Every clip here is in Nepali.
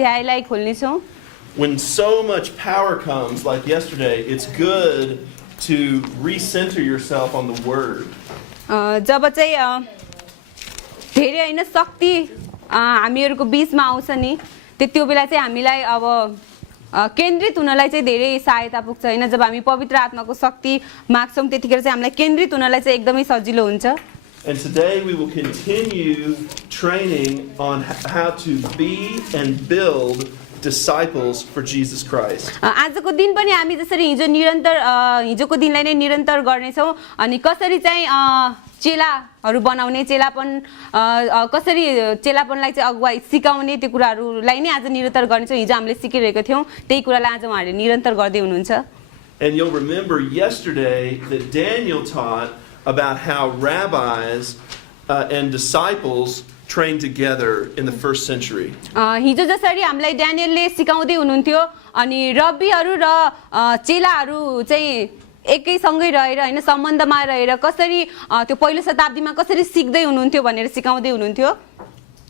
अध्यायलाई खोल्नेछौँ। When so much power comes, like yesterday, it's good to recenter yourself on the Word. जब चाहिँ धेरै हैन शक्ति हामीहरूको बीचमा आउँछ नि, त्यो बेला चाहिँ हामीलाई अब केन्द्रित हुनलाई चाहिँ धेरै सहायता पुग्छ हैन। जब हामी पवित्र आत्माको शक्ति माग्छौँ त्यतिखेर चाहिँ हामीलाई केन्द्रित हुनलाई चाहिँ एकदमै सजिलो हुन्छ। And today we will continue training on how to be and build disciples for Jesus Christ. आजको दिन पनि हामी जसरी हिजोको दिनलाई नै निरन्तर गर्नेछौँ अनि कसरी चाहिँ चेलाहरू बनाउने कसरी चेलापनलाई चाहिँ अगुवाई सिकाउने त्यो कुराहरूलाई नै आज निरन्तर गर्नेछौँ। हिजो हामीले सिकिरहेको थियौँ त्यही कुरालाई आज उहाँहरूले निरन्तर गर्दै हुनुहुन्छ। And you'll remember yesterday that Daniel taught about how rabbis and disciples trained together in the first century. हिजो जसरी हामीलाई ड्यानियलले सिकाउँदै हुनुहुन्थ्यो अनि रब्बीहरू र चेलाहरू चाहिँ एकै सँगै रहेर हैन सम्बन्धमा रहेर कसरी त्यो पहिलो शताब्दीमा कसरी सिक्दै हुनुहुन्थ्यो भनेर सिकाउँदै हुनुहुन्थ्यो।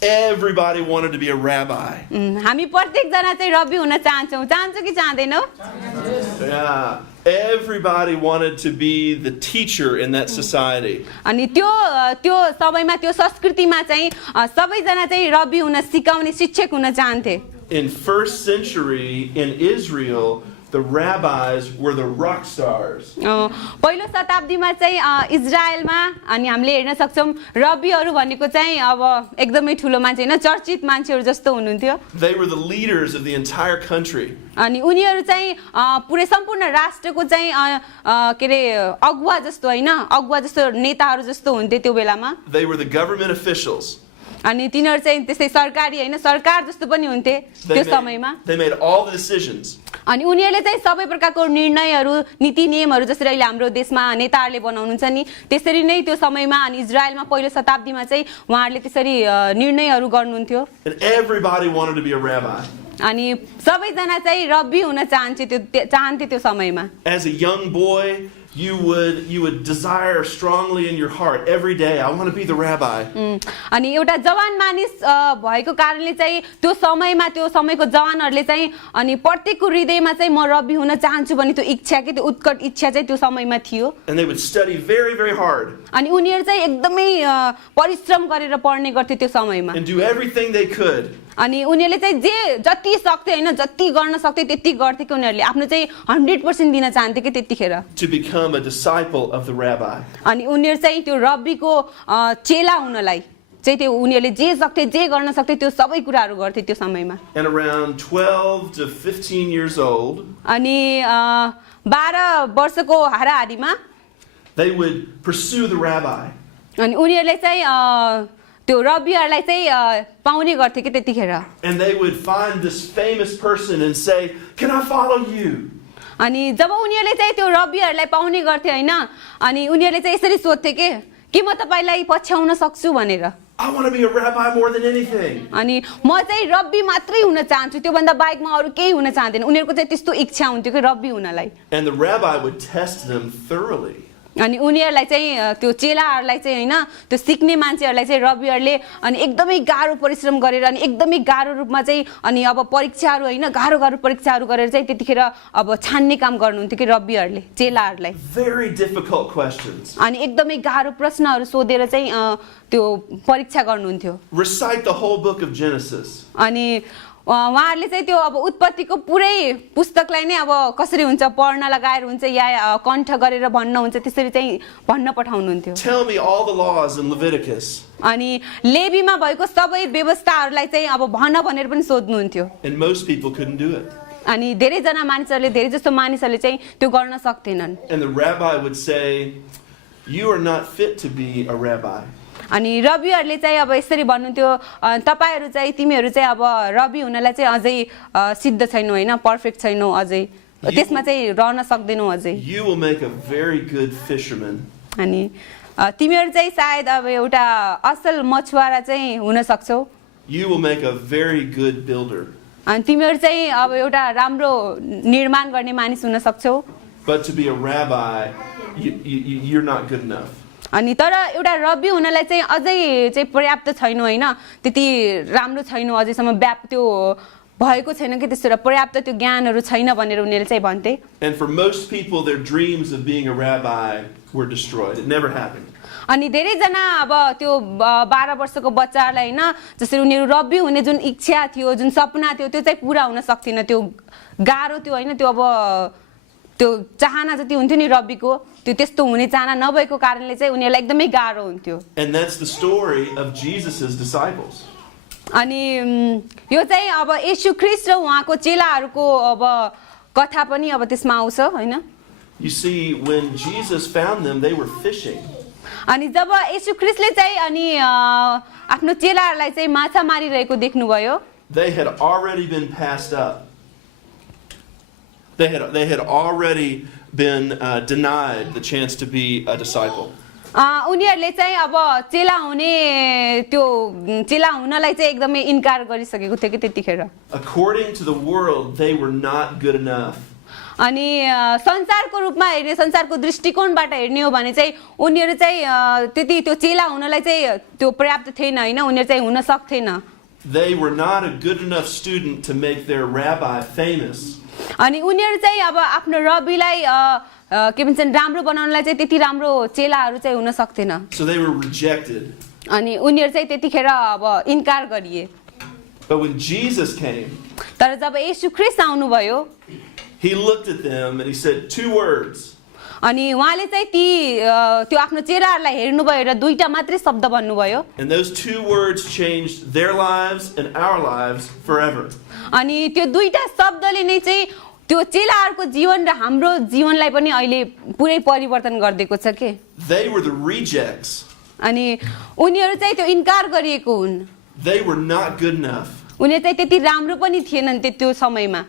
Everybody wanted to be a rabbi. हामी प्रत्येक जना चाहिँ रब्बी हुन चाहन्छौँ कि चाहदैनौ? Yeah, everybody wanted to be the teacher in that society. अनि त्यो समयमा त्यो संस्कृतिमा चाहिँ सबैजना चाहिँ रब्बी हुन सिकाउने शिक्षक हुन चाहन्थे। In first century in Israel, the rabbis were the rock stars. पहिलो शताब्दीमा चाहिँ इजरायलमा अनि हामीले हेर्न सक्छौँ रब्बीहरू भनेको चाहिँ अब एकदमै ठुलो मान्छे हैन चर्चित मान्छेहरू जस्तो हुनुहुन्थ्यो। They were the leaders of the entire country. अनि उनीहरू चाहिँ पुरै सम्पूर्ण राष्ट्रको चाहिँ के रे अगुवा जस्तो हैन अगुवा जस्तो नेताहरू जस्तो हुन्थे त्यो बेलामा। They were the government officials. अनि तिनीहरू चाहिँ त्यसै सरकारी हैन सरकार जस्तो पनि हुन्थे त्यो समयमा। They made all the decisions. अनि उनीहरूले चाहिँ सबै प्रकारको निर्णयहरू नीति नियमहरू जसरी अहिले हाम्रो देशमा नेताहरूले बनाउनुहुन्छ नि त्यसरी नै त्यो समयमा अनि इजरायलमा पहिलो शताब्दीमा चाहिँ उहाँहरूले त्यसरी निर्णयहरू गर्नुहुन्थ्यो। And everybody wanted to be a rabbi. अनि सबैजना चाहिँ रब्बी हुन चाहन्थे त्यो समयमा। As a young boy, you would desire strongly in your heart every day, I want to be the rabbi. अनि एउटा जवान मानिस भएको कारणले चाहिँ त्यो समयको जवानहरूले चाहिँ अनि प्रत्येकको हृदयमा चाहिँ म रब्बी हुन चाहन्छु भन्ने त्यो इच्छा के त्यो उत्कट इच्छा चाहिँ त्यो समयमा थियो। And they would study very, very hard. अनि उनीहरू चाहिँ एकदमै परिश्रम गरेर पढ्ने गर्थे त्यो समयमा। And do everything they could. अनि उनीहरूले चाहिँ जे जति सक्थे हैन जति गर्न सक्थे त्यति गर्थे कि उनीहरूले आफ्नो चाहिँ 100% दिन चाहन्थे कि त्यतिखेर। To become a disciple of the rabbi. अनि उनीहरू चाहिँ त्यो रब्बीको चेला हुनलाई चाहिँ त्यो उनीहरूले जे सक्थे जे गर्न सक्थे त्यो सबै कुराहरू गर्थे त्यो समयमा। And around 12 to 15 years old, अनि 12 वर्षको हाराहारीमा they would pursue the rabbi. अनि उनीहरूले चाहिँ त्यो रब्बीहरूलाई चाहिँ पाउने गर्थे कि त्यतिखेर। And they would find this famous person and say, "Can I follow you?" अनि जब उनीहरूले चाहिँ त्यो रब्बीहरूलाई पाउने गर्थे हैन अनि उनीहरूले चाहिँ यसरी सोध्थे के म तपाईलाई पछ्याउन सक्छु भनेर। I want to be a rabbi more than anything. अनि म चाहिँ रब्बी मात्रै हुन चाहन्छु त्यो भन्दा बाहेक म अरु केही हुन चाहदिन। उनीहरुको चाहिँ त्यस्तो इच्छा हुन्थ्यो कि रब्बी हुनलाई। And the rabbi would test them thoroughly. अनि उनीहरुलाई चाहिँ त्यो चेलाहरुलाई चाहिँ हैन त्यो सिक्ने मान्छेहरुलाई चाहिँ रब्बीहरुले अनि एकदमै गाह्रो परिश्रम गरेर अनि एकदमै गाह्रो रूपमा चाहिँ अनि अब परीक्षाहरु हैन गाह्रो परीक्षाहरु गरेर चाहिँ त्यतिखेर अब छान्ने काम गर्नुहुन्थ्यो कि रब्बीहरुले चेलाहरुलाई। Very difficult questions. अनि एकदमै गाह्रो प्रश्नहरु सोधेर चाहिँ त्यो परीक्षा गर्नुहुन्थ्यो। Recite the whole book of Genesis. अनि उहाँहरुले चाहिँ त्यो अब उत्पत्तिको पुरै पुस्तकलाई नै अब कसरी हुन्छ पढ्न लगाएर हुन्छ या कण्ठ गरेर भन्न हुन्छ त्यसरी चाहिँ भन्न पठाउनुहुन्थ्यो। Tell me all the laws in Leviticus. अनि लेवीमा भएको सबै व्यवस्थाहरुलाई चाहिँ अब भन्न भनेर पनि सोध्नुहुन्थ्यो। And most people couldn't do it. अनि धेरै जना मानिसहरुले धेरै जस्तो मानिसहरुले चाहिँ त्यो गर्न सक्दैनन्। And the rabbi would say, "You are not fit to be a rabbi." अनि रब्बीहरुले चाहिँ अब यसरी भन्नुहुन्थ्यो तपाईहरु चाहिँ तिमीहरु चाहिँ अब रब्बी हुनलाई चाहिँ अझै सिद्ध छैनौ हैन परफेक्ट छैनौ अझै त्यसमा चाहिँ रहन सक्दैनौ अझै। You will make a very good fisherman. अनि तिमीहरु चाहिँ सायद अब एउटा असल मछुवारा चाहिँ हुन सक्छौ। You will make a very good builder. अनि तिमीहरु चाहिँ अब एउटा राम्रो निर्माण गर्ने मानिस हुन सक्छौ। But to be a rabbi, you're not good enough. अनि तर एउटा रब्बी हुनलाई चाहिँ अझै चाहिँ पर्याप्त छैनौ हैन त्यति राम्रो छैनौ अझैसम्म त्यो भएको छैन कि त्यस्तो पर्याप्त त्यो ज्ञानहरू छैन भनेर उनीहरूले चाहिँ भन्थे And for most people, their dreams of being a rabbi were destroyed. It never happened. अनि धेरैजना अब त्यो 12 वर्षको बच्चाहरूलाई होइन जसरी उनीहरू रब्बी हुने जुन इच्छा थियो जुन सपना थियो त्यो चाहिँ पुरा हुन सक्थिन त्यो गाह्रो थियो होइन त्यो अब त्यो चाहना जति हुन्थ्यो नि रब्बीको त्यो त्यस्तो हुने चाहना नभएको कारणले चाहिँ उनीहरूलाई एकदमै गाह्रो हुन्थ्यो And that's the story of Jesus' disciples. अनि यो चाहिँ अब येशू ख्रीष्ट र उहाँको चेलाहरूको अब कथा पनि अब त्यसमा आउँछ होइन You see, when Jesus found them, they were fishing. अनि जब येशू ख्रीष्टले चाहिँ अनि आफ्नो चेलाहरूलाई चाहिँ माछा मारिरहेको देख्नुभयो They had already been passed up. They had already been denied the chance to be a disciple. उनीहरूले चाहिँ अब चेला हुने त्यो चेला हुनलाई चाहिँ एकदमै इन्कार गरिसकेको थियो कि त्यतिखेर According to the world, they were not good enough. अनि संसारको रूपमा हेर्ने संसारको दृष्टिकोणबाट हेर्ने हो भने चाहिँ उनीहरू चाहिँ त्यति त्यो चेला हुनलाई चाहिँ त्यो पर्याप्त थिएन होइन उनीहरू चाहिँ हुन सक्थेन They were not a good enough student to make their rabbi famous. अनि उनीहरू चाहिँ अब आफ्नो रब्बीलाई के भन्छन् राम्रो बनाउनलाई चाहिँ त्यति राम्रो चेलाहरू चाहिँ हुन सक्थेन So they were rejected. अनि उनीहरू चाहिँ त्यतिखेर अब इन्कार गरिए But when Jesus came, तर जब येशू ख्रीष्ट आउनुभयो he looked at them and he said 2 words. अनि उहाँले चाहिँ त्यो आफ्नो चेलाहरूलाई हेर्नुभयो र दुईटा मात्रै शब्द भन्नुभयो And those 2 words changed their lives and our lives forever. अनि त्यो दुईटा शब्दले नै चाहिँ त्यो चेलाहरूको जीवन र हाम्रो जीवनलाई पनि अहिले पुरै परिवर्तन गरिदिएको छ के They were the rejects. अनि उनीहरू चाहिँ त्यो इन्कार गरिएको हुन् They were not good enough. उनीहरू चाहिँ त्यति राम्रो पनि थिएनन् त्यो समयमा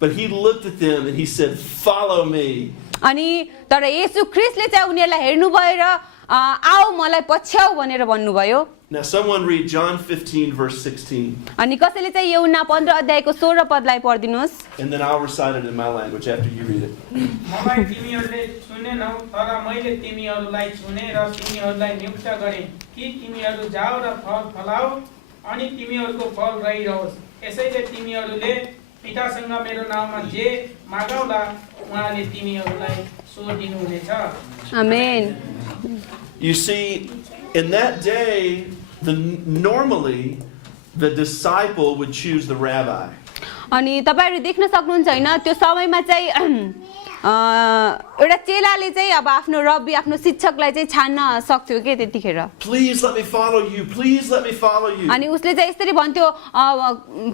But he looked at them and he said, "Follow me." अनि तर येशू ख्रीष्टले चाहिँ उनीहरूलाई हेर्नुभयो र आओ मलाई पछ्याऊ भनेर भन्नुभयो Now someone read John 15 verse 16. अनि कसैले चाहिँ यूहन्ना 15 अध्यायको 16 पदलाई पढिदिनुहोस् And then I'll recite it in my language after you read it. मलाई तिमीहरूले छुनेनौ तर मैले तिमीहरूलाई छुने र तिमीहरूलाई नियुक्त गरेँ कि तिमीहरू जाऊ र फल फलाऊ अनि तिमीहरूको फल रहिरहोस् यसैले तिमीहरूले पितासँग मेरो नाममा जे मागौला उहाँले तिमीहरूलाई सो दिनुहुनेछ आमेन You see, in that day, normally the disciple would choose the rabbi. अनि तपाईहरु देख्न सक्नुहुन्छ हैन त्यो समयमा चाहिँ एउटा चेलाले चाहिँ अब आफ्नो रब्बी आफ्नो शिक्षकलाई चाहिँ छान्न सक्थ्यो के त्यतिखेर Please let me follow you. Please let me follow you. अनि उसले चाहिँ यसरी भन्थ्यो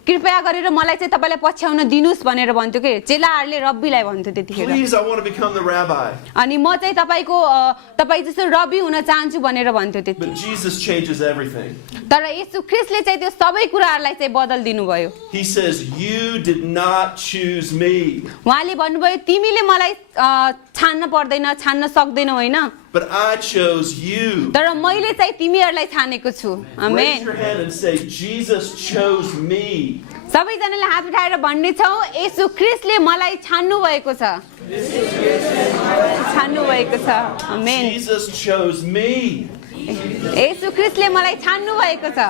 कृपया गरेर मलाई चाहिँ तपाईलाई पछ्याउन दिनुस् भनेर भन्थ्यो के चेलाहरुले रब्बीलाई भन्थ्यो त्यतिखेर Please, I want to become the rabbi. अनि म चाहिँ तपाई जस्तो रब्बी हुन चाहन्छु भनेर भन्थ्यो त्यति But Jesus changes everything. तर येशू ख्रीष्टले चाहिँ त्यो सबै कुराहरुलाई चाहिँ बदल्दिनु भयो He says, "You did not choose me, उहाँले भन्नुभयो तिमीले मलाई छान्न पर्दैन छान्न सक्दैनौ हैन but I chose you." तर मैले चाहिँ तिमीहरुलाई छानेको छु Raise amen your hand and say, "Jesus chose me." सबैजनाले हात उठाएर भन्ने छौ येशू ख्रीष्टले मलाई छान्नु भएको छ छान्नु भएको छ आमेन Jesus chose me. येशू ख्रीष्टले मलाई छान्नु भएको छ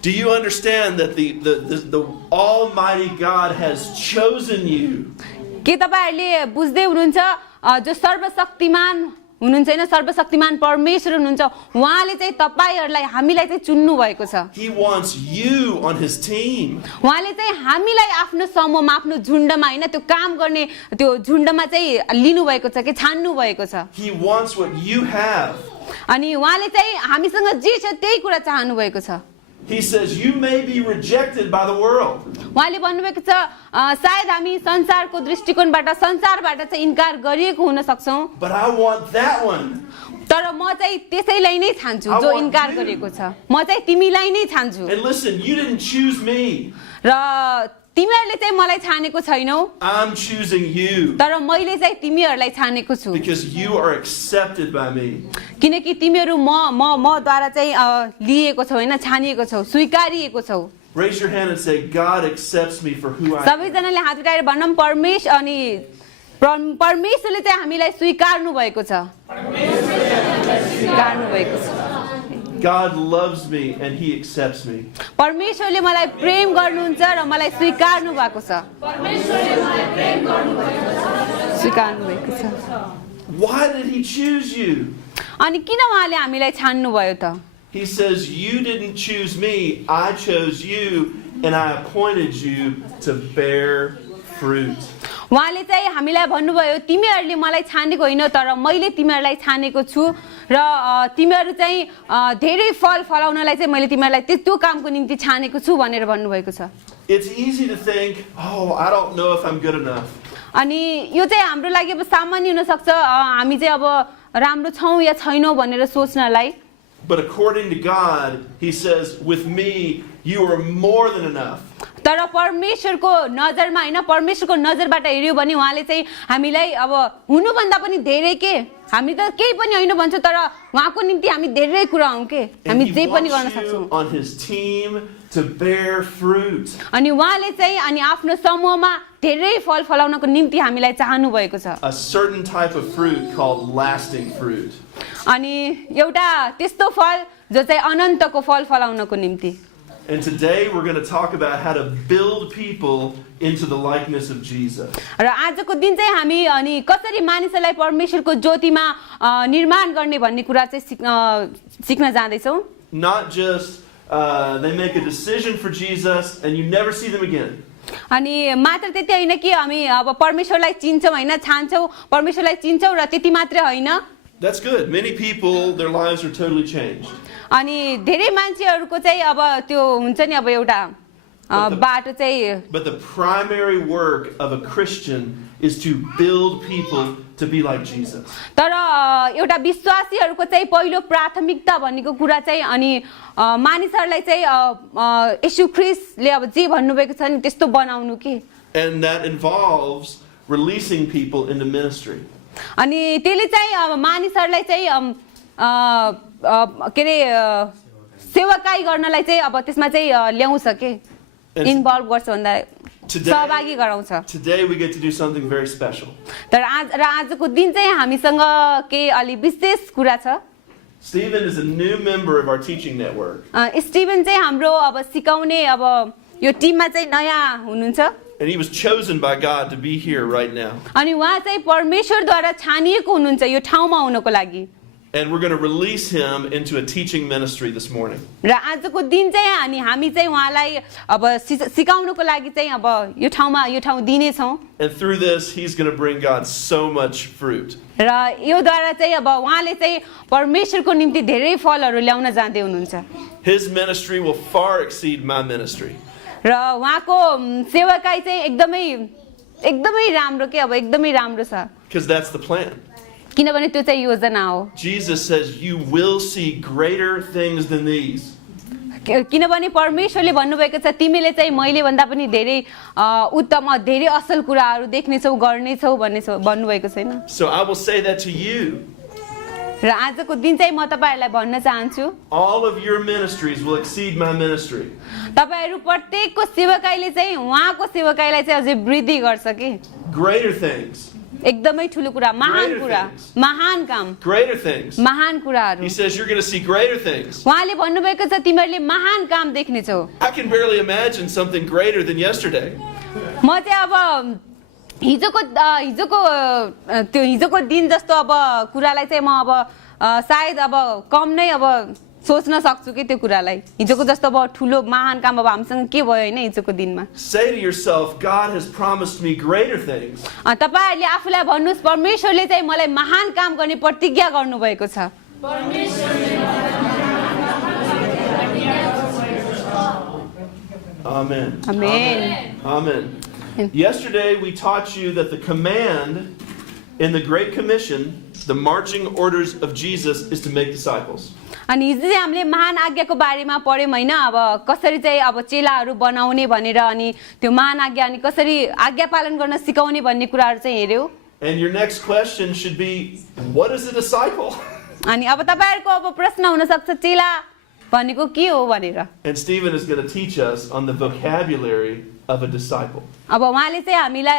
Do you understand that the Almighty God has chosen you? के तपाईहरुले बुझ्दै हुनुहुन्छ जो सर्वशक्तिमान हुनुहुन्छ हैन सर्वशक्तिमान परमेश्वर हुनुहुन्छ उहाँले चाहिँ तपाईहरुलाई हामीलाई चाहिँ चुन्नु भएको छ He wants you on his team. उहाँले चाहिँ हामीलाई आफ्नो समूहमा आफ्नो झुण्डमा हैन त्यो काम गर्ने त्यो झुण्डमा चाहिँ लिनु भएको छ के छान्नु भएको छ He wants what you have. अनि उहाँले चाहिँ हामीसँग जे छ त्यही कुरा चाहनु भएको छ He says you may be rejected by the world, उहाँले भन्नुभएको छ सायद हामी संसारको दृष्टिकोणबाट संसारबाट चाहिँ इन्कार गरिएको हुन सक्छौं but I want that one. तर म चाहिँ त्यसैलाई नै छान्छु जो इन्कार गरिएको छ म चाहिँ तिमीलाई नै छान्छु And listen, you didn't choose me. र तिमीहरुले चाहिँ मलाई छानेको छैनौ I'm choosing you तर मैले चाहिँ तिमीहरुलाई छानेको छु because you are accepted by me. किनकि तिमीहरु मद्वारा चाहिँ लिएको छौ हैन छानिएको छौ स्वीकारिएको छौ Raise your hand and say, "God accepts me for who I am." सबैजनाले हात उठाएर भनौं परमेश्वरले चाहिँ हामीलाई स्वीकार्नु भएको छ स्वीकार्नु भएको छ God loves me and He accepts me. परमेश्वरले मलाई प्रेम गर्नुहुन्छ र मलाई स्वीकार्नु भएको छ स्वीकार्नु भएको छ Why did He choose you? अनि किन उहाँले हामीलाई छान्नु भयो त He says, you didn't choose me, I chose you, and I appointed you to bear fruit. उहाँले चाहिँ हामीलाई भन्नुभयो तिमीहरूले मलाई छानेको होइन तर मैले तिमीहरूलाई छानेको छु र तिमीहरू चाहिँ धेरै फल फलाउनलाई चाहिँ मैले तिमीहरूलाई त्यो कामको निम्ति छानेको छु भनेर भन्नुभएको छ It's easy to think, oh, I don't know if I'm good enough. अनि यो चाहिँ हाम्रो लागि अब सामान्य हुन सक्छ हामी चाहिँ अब राम्रो छौं या छैनौं भनेर सोच्नलाई But according to God, He says, with me, you are more than enough. तर परमेश्वरको नजरमा हैन परमेश्वरको नजरबाट हेर्यो भने उहाँले चाहिँ हामीलाई अब हुनुभन्दा पनि धेरै के हामी त केही पनि हैन भन्छ तर उहाँको निम्ति हामी धेरै कुरा हौं के हामी जे पनि गर्न सक्छौं on His team to bear fruit. अनि उहाँले चाहिँ अनि आफ्नो समूहमा धेरै फल फलाउनको निम्ति हामीलाई चाहनु भएको छ A certain type of fruit called lasting fruit. अनि एउटा त्यस्तो फल जो चाहिँ अनन्तको फल फलाउनको निम्ति And today we're going to talk about how to build people into the likeness of Jesus. र आजको दिन चाहिँ हामी अनि कसरी मानिसहरूलाई परमेश्वरको ज्योतिमा निर्माण गर्ने भन्ने कुरा चाहिँ सिक्न जाँदै छौं Not just they make a decision for Jesus and you never see them again. अनि मात्र त्यति हैन कि हामी अब परमेश्वरलाई चिन्छौं हैन छान्छौं परमेश्वरलाई चिन्छौं र त्यति मात्र हैन That's good. Many people, their lives are totally changed. अनि धेरै मान्छेहरुको चाहिँ अब त्यो हुन्छ नि अब एउटा बाटो चाहिँ But the primary work of a Christian is to build people to be like Jesus. तर एउटा विश्वासीहरुको चाहिँ पहिलो प्राथमिकता भनेको कुरा चाहिँ अनि मानिसहरुलाई चाहिँ येशू ख्रीष्टले अब जे भन्नुभएको छ नि त्यस्तो बनाउनु के And that involves releasing people into ministry. अनि त्यसले चाहिँ अब मानिसहरुलाई चाहिँ के रे सेवाकाई गर्नलाई चाहिँ अब त्यसमा चाहिँ ल्याउँछ के इन्भल्भ गर्छ भन्दा सहभागी गराउँछ Today we get to do something very special. तर आजको दिन चाहिँ हामीसँग के अलि विशेष कुरा छ Stephen is a new member of our teaching network. Steven चाहिँ हाम्रो अब सिकाउने अब यो टिममा चाहिँ नयाँ हुनुहुन्छ And he was chosen by God to be here right now. अनि उहाँ चाहिँ परमेश्वरद्वारा छानिएको हुनुहुन्छ यो ठाउँमा हुनको लागि And we're going to release him into a teaching ministry this morning. र आजको दिन चाहिँ अनि हामी चाहिँ उहाँलाई अब सिकाउनको लागि चाहिँ अब यो ठाउँ दिने छौं And through this he's going to bring God so much fruit. र यो द्वारा चाहिँ अब उहाँले चाहिँ परमेश्वरको निम्ति धेरै फलहरू ल्याउन जाँदै हुनुहुन्छ His ministry will far exceed my ministry. र उहाँको सेवाकाई चाहिँ एकदमै राम्रो के अब एकदमै राम्रो छ Because that's the plan. किनभने त्यो चाहिँ योजना हो Jesus says you will see greater things than these. किनभने परमेश्वरले भन्नुभएको छ तिमीले चाहिँ मैले भन्दा पनि धेरै उत्तम धेरै असल कुराहरू देख्नेछौ गर्नेछौ भन्नुभएको छैन So I will say that to you. र आजको दिन चाहिँ म तपाईहरुलाई भन्न चाहन्छु All of your ministries will exceed my ministry. तपाईहरु प्रत्येकको सेवाकाईले चाहिँ उहाँको सेवाकाईलाई चाहिँ अझै वृद्धि गर्छ के Greater things. एकदमै ठुलो कुरा महान काम Greater things. महान कुराहरू He says you're going to see greater things. उहाँले भन्नुभएको छ तिमीहरूले महान काम देख्नेछौ I can barely imagine something greater than yesterday. म चाहिँ अब हिजोको दिन जस्तो अब कुरालाई चाहिँ म अब सायद अब कम नै अब सोच्न सक्छु के त्यो कुरालाई हिजोको जस्तो अब ठुलो महान काम अब हामीसँग के भयो हैन हिजोको दिनमा Say to yourself, God has promised me greater things. तपाईहरुले आफुलाई भन्नुस् परमेश्वरले चाहिँ मलाई महान काम गर्ने प्रतिज्ञा गर्नु भएको छ Amen. Amen. Amen. Yesterday we taught you that the command in the Great Commission, the marching orders of Jesus, is to make disciples. अनि हिजो चाहिँ हामीले महान आज्ञाको बारेमा पढ्यौं हैन अब कसरी चाहिँ अब चेलाहरू बनाउने भनेर अनि त्यो महान आज्ञा अनि कसरी आज्ञा पालन गर्न सिकाउने भन्ने कुराहरू चाहिँ हेर्यौ And your next question should be, what is a disciple? अनि अब तपाईहरुको अब प्रश्न हुन सक्छ चेला भनेको के हो भनेर And Stephen is going to teach us on the vocabulary of a disciple. अब उहाँले चाहिँ हामीलाई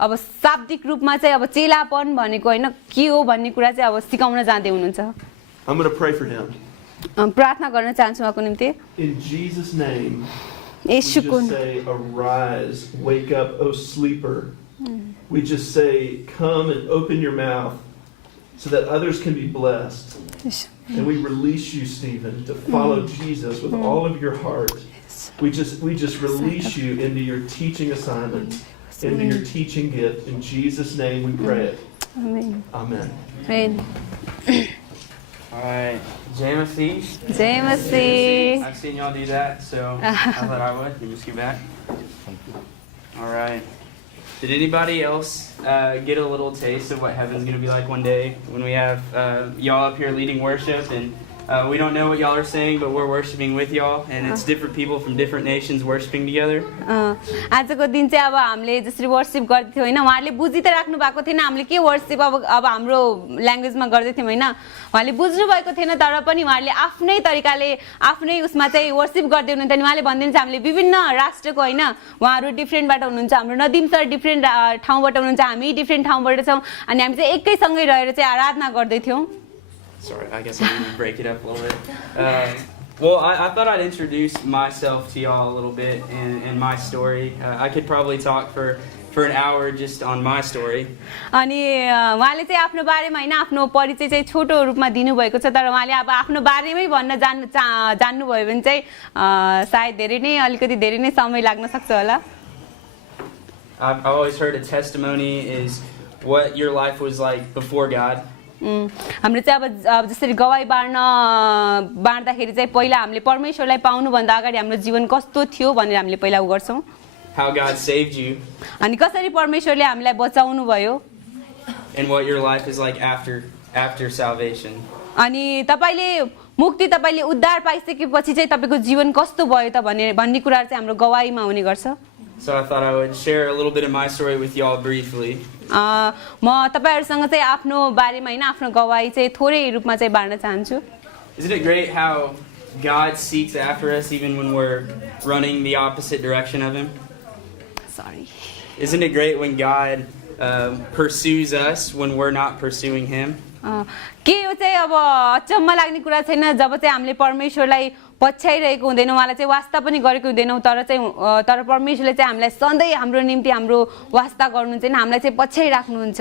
अब शाब्दिक रूपमा चाहिँ अब चेलापन भनेको हैन के हो भन्ने कुरा चाहिँ अब सिकाउन जाँदै हुनुहुन्छ I'm going to pray for him. प्रार्थना गर्न चाहन्छु उहाँको निम्ति In Jesus' name, we येशूको just say, arise, wake up, O sleeper. We just say, come and open your mouth so that others can be blessed. And we release you, Stephen, to follow Jesus with all of your heart. We just release you into your teaching assignment, into your teaching gift. In Jesus' name we pray it. Amen. Amen. Amen. All right, Jamesy. Jay Masih I've seen y'all do that, so I thought I would. You just get back. All right. Did anybody else get a little taste of what heaven's going to be like one day when we have y'all up here leading worship? And we don't know what y'all are saying, but we're worshiping with y'all. And it's different people from different nations worshiping together. आजको दिन चाहिँ अब हामीले जसरी वर्शिप गर्दै थियौँ होइन उहाँहरूले बुझि त राख्नु भएको थिएन हामीले के वर्शिप अब हाम्रो ल्याङ्ग्वेजमा गर्दै थियौँ होइन उहाँले बुझ्नु भएको थिएन तर पनि उहाँहरूले आफ्नै तरिकाले आफ्नै उसमा चाहिँ वर्शिप गर्दै हुनुहुन्थ्यो अनि उहाँले भनिदिनुहुन्छ हामीले विभिन्न राष्ट्रको होइन उहाँहरू डिफ्रेन्टबाट हुनुहुन्छ हाम्रो नदिम सर डिफ्रेन्ट ठाउँबाट हुनुहुन्छ हामी डिफ्रेन्ट ठाउँबाट छौँ अनि हामी चाहिँ एकैसँगै रहेर चाहिँ आराधना गर्दै थियौँ Sorry, I guess I need to break it up a little bit. Well, I thought I'd introduce myself to y'all a little bit and my story. I could probably talk for an hour just on my story. अनि उहाँले चाहिँ आफ्नो बारेमा होइन आफ्नो परिचय चाहिँ छोटो रूपमा दिनुभएको छ तर उहाँले अब आफ्नो बारेमै भन्न जान्नुभयो भने चाहिँ सायद अलिकति धेरै नै समय लाग्न सक्छ होला I've always heard a testimony is what your life was like before God. हाम्रो चाहिँ अब जसरी गवाई बाँड्दाखेरि चाहिँ पहिला हामीले परमेश्वरलाई पाउनुभन्दा अगाडि हाम्रो जीवन कस्तो थियो भनेर हामीले पहिला उ गर्छौँ How God saved you. अनि कसरी परमेश्वरले हामीलाई बचाउनु भयो And what your life is like after salvation. अनि तपाईले मुक्ति तपाईले उद्धार पाइसकेपछि चाहिँ तपाईको जीवन कस्तो भयो त भन्ने कुराहरु चाहिँ हाम्रो गवाईमा हुने गर्छ So I thought I would share a little bit of my story with y'all briefly. म तपाईहरुसँग चाहिँ आफ्नो बारेमा हैन आफ्नो गवाई चाहिँ थोरै रूपमा चाहिँ बाँड्न चाहन्छु Isn't it great how God seeks after us even when we're running the opposite direction of Him? Sorry. Isn't it great when God pursues us when we're not pursuing Him? के यो चाहिँ अब अचम्म लाग्ने कुरा छैन जब चाहिँ हामीले परमेश्वरलाई पछ्याइरहेको हुँदैन उहाँलाई चाहिँ वास्ता पनि गरेको हुँदैनौँ तर परमेश्वरले चाहिँ हामीलाई सधैँ हाम्रो निम्ति हाम्रो वास्ता गर्नुहुन्छ हैन हामीलाई चाहिँ पछ्याइराख्नुहुन्छ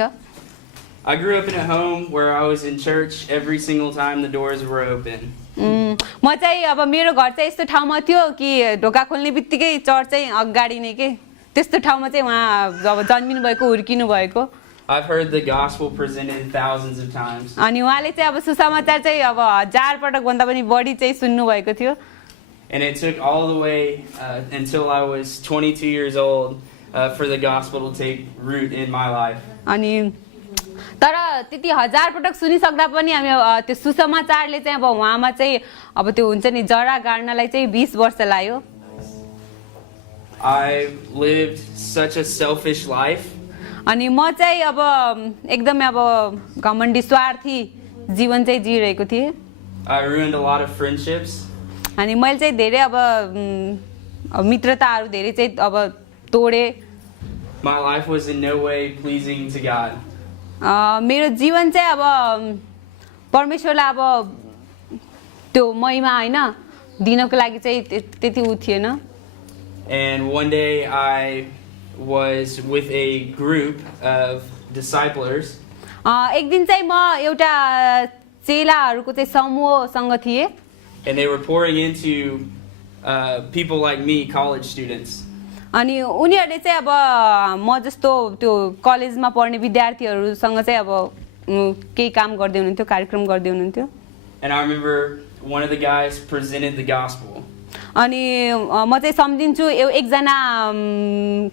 I grew up in a home where I was in church every single time the doors were open. म चाहिँ अब मेरो घर चाहिँ यस्तो ठाउँमा थियो कि ढोका खोल्ने बित्तिकै चर्च चाहिँ अगाडि नै के त्यस्तो ठाउँमा चाहिँ उहाँ जब जन्मिनु भएको हुर्किनु भएको I've heard the gospel presented thousands of times. अनि उहाँले चाहिँ अब सुसमाचार चाहिँ अब 1000 पटक भन्दा पनि बढी चाहिँ सुन्नु भएको थियो And it took all the way until I was 22 years old for the gospel to take root in my life. अनि तर त्यति 1000 पटक सुनिसक्दा पनि हामी त्यो सुसमाचारले चाहिँ अब उहाँमा चाहिँ अब त्यो हुन्छ नि जरा गाड्नलाई चाहिँ 20 वर्ष लाग्यो I lived such a selfish life. अनि म चाहिँ अब एकदमै अब घमण्डी स्वार्थी जीवन चाहिँ जिरहेको थिएँ I ruined a lot of friendships. अनि मैले चाहिँ धेरै अब मित्रताहरू धेरै चाहिँ अब तोडे My life was in no way pleasing to God. मेरो जीवन चाहिँ अब परमेश्वरलाई अब त्यो महिमा हैन दिनको लागि चाहिँ त्यति उ थिएन And one day I was with a group of disciplers. एक दिन चाहिँ म एउटा चेलाहरूको चाहिँ समूहसँग थिए And they were pouring into people like me, college students. अनि उनीहरूले चाहिँ अब म जस्तो त्यो कलेजमा पढ्ने विद्यार्थीहरूसँग चाहिँ अब केही काम गर्दै हुनुहुन्थ्यो कार्यक्रम गर्दै हुनुहुन्थ्यो And I remember one of the guys presented the gospel. अनि म चाहिँ सम्झिन्छु एकजना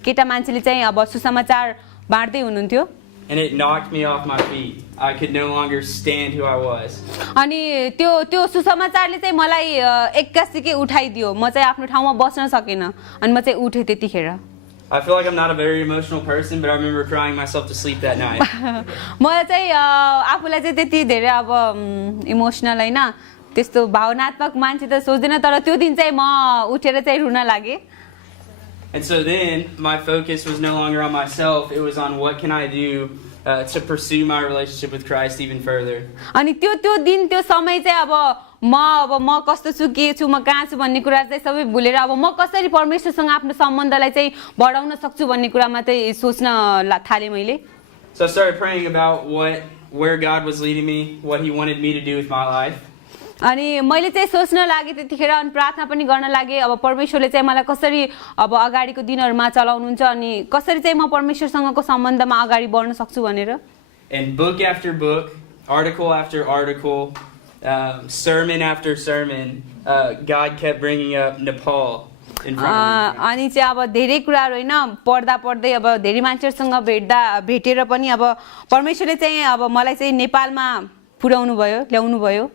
केटा मान्छेले चाहिँ अब सुसमाचार बाँड्दै हुनुहुन्थ्यो And it knocked me off my feet. I could no longer stand who I was. अनि त्यो सुसमाचारले चाहिँ मलाई एक्कासिकै उठाइदियो म चाहिँ आफ्नो ठाउँमा बस्न सकेन अनि म चाहिँ उठे त्यतिखेर I feel like I'm not a very emotional person, but I remember crying myself to sleep that night. मलाई चाहिँ आफूलाई चाहिँ त्यति धेरै अब इमोसनल हैन त्यस्तो भावनात्मक मान्छे त सोच्दैन तर त्यो दिन चाहिँ म उठेर चाहिँ रुन लागे And so then my focus was no longer on myself. It was on what can I do to pursue my relationship with Christ even further. अनि त्यो दिन त्यो समय चाहिँ अब म कस्तो छु के छु म कहाँ छु भन्ने कुरा चाहिँ सबै भुलेर अब म कसरी परमेश्वरसँग आफ्नो सम्बन्धलाई चाहिँ बढाउन सक्छु भन्ने कुरामा चाहिँ सोच्न थालेँ मैले. So I started praying about where God was leading me, what He wanted me to do with my life. अनि मैले चाहिँ सोच्न लागेँ त्यतिखेर अनि प्रार्थना पनि गर्न लागेँ अब परमेश्वरले चाहिँ मलाई कसरी अब अगाडिको दिनहरूमा चलाउनुहुन्छ अनि कसरी चाहिँ म परमेश्वरसँगको सम्बन्धमा अगाडि बढ्न सक्छु भनेर. And book after book, article after article, sermon after sermon, God kept bringing up Nepal in front of me. अनि चाहिँ अब धेरै कुराहरू होइन पढ्दा पढ्दै अब धेरै मान्छेहरूसँग भेटेर पनि अब परमेश्वरले चाहिँ अब मलाई चाहिँ नेपालमा पुर्याउनु भयो ल्याउनु भयो.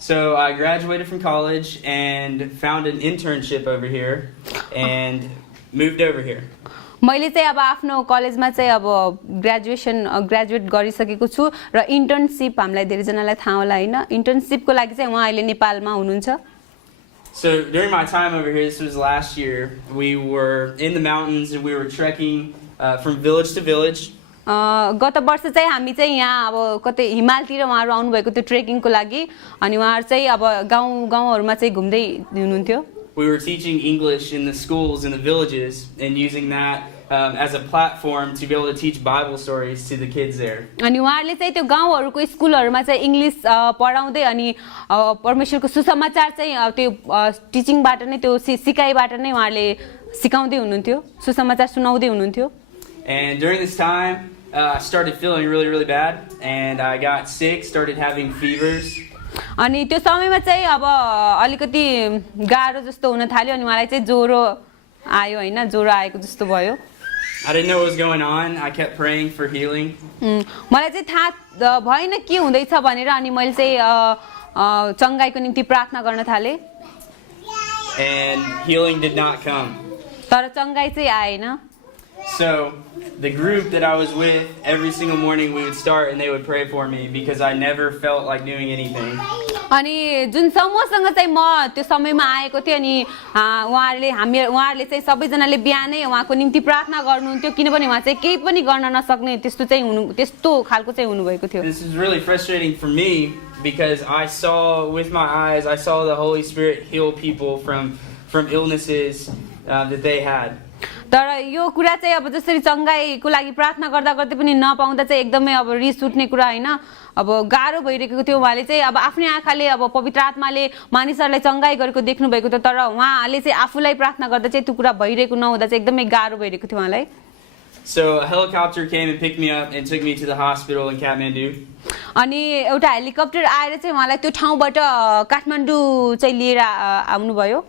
So I graduated from college and found an internship over here and moved over here. मैले चाहिँ अब आफ्नो कलेजमा चाहिँ अब ग्रेजुएट गरिसकेको छु र इन्टर्नसिप हामीलाई धेरैजनालाई थाहा होला होइन इन्टर्नसिपको लागि चाहिँ उहाँ अहिले नेपालमा हुनुहुन्छ. So during my time over here, this was last year, we were in the mountains and we were trekking from village to village. गत वर्ष चाहिँ हामी चाहिँ यहाँ अब कतै हिमालतिर उहाँहरू आउनुभएको थियो ट्रेकिङको लागि अनि उहाँहरू चाहिँ अब गाउँहरूमा चाहिँ घुम्दै हुनुहुन्थ्यो. We were teaching English in the schools in the villages and using that as a platform to be able to teach Bible stories to the kids there. अनि उहाँहरूले चाहिँ त्यो गाउँहरूको स्कुलहरूमा चाहिँ इङ्ग्लिस पढाउँदै अनि परमेश्वरको सुसमाचार चाहिँ त्यो टिचिङबाट नै त्यो सिकाइबाट नै उहाँहरूले सिकाउँदै हुनुहुन्थ्यो सुसमाचार सुनाउँदै हुनुहुन्थ्यो. And during this time I started feeling really bad and I got sick, started having fevers. अनि त्यो समयमा चाहिँ अब अलिकति गाह्रो जस्तो हुन थाल्यो अनि मलाई चाहिँ ज्वरो आयो हैन ज्वरो आएको जस्तो भयो. I didn't know what was going on. I kept praying for healing. मलाई चाहिँ थाहा भएन के हुँदैछ भनेर अनि मैले चाहिँ चंगाइको निम्ति प्रार्थना गर्न थाले. And healing did not come. तर चंगाइ चाहिँ आएन. So the group that I was with, every single morning we would start and they would pray for me because I never felt like doing anything. अनि जुन समूहसँग चाहिँ म त्यो समयमा आएको थिएँ अनि उहाँहरूले चाहिँ सबैजनाले बिहानै उहाँको निम्ति प्रार्थना गर्नुहुन्थ्यो किनभने उहाँ चाहिँ केही पनि गर्न नसक्ने त्यस्तो खालको चाहिँ हुनुभएको थियो. This is really frustrating for me because I saw with my eyes, I saw the Holy Spirit heal people from illnesses that they had. तर यो कुरा चाहिँ अब जसरी चंगाइको लागि प्रार्थना गर्दा गर्दै पनि नपाउँदा चाहिँ एकदमै अब रिस उठ्ने कुरा हैन अब गाह्रो भइरहेको थियो. उहाँले चाहिँ अब आफ्नै आँखाले अब पवित्र आत्माले मानिसहरूलाई चंगाइ गरेको देख्नु भएको थियो तर उहाँले चाहिँ आफूलाई प्रार्थना गर्दा चाहिँ त्यो कुरा भइरहेको नहुँदा चाहिँ एकदमै गाह्रो भइरहेको थियो उहाँलाई. So a helicopter came and picked me up and took me to the hospital in Kathmandu. अनि एउटा हेलिकप्टर आएर चाहिँ उहाँलाई त्यो ठाउँबाट काठमाडौँ चाहिँ लिएर आउनु भयो.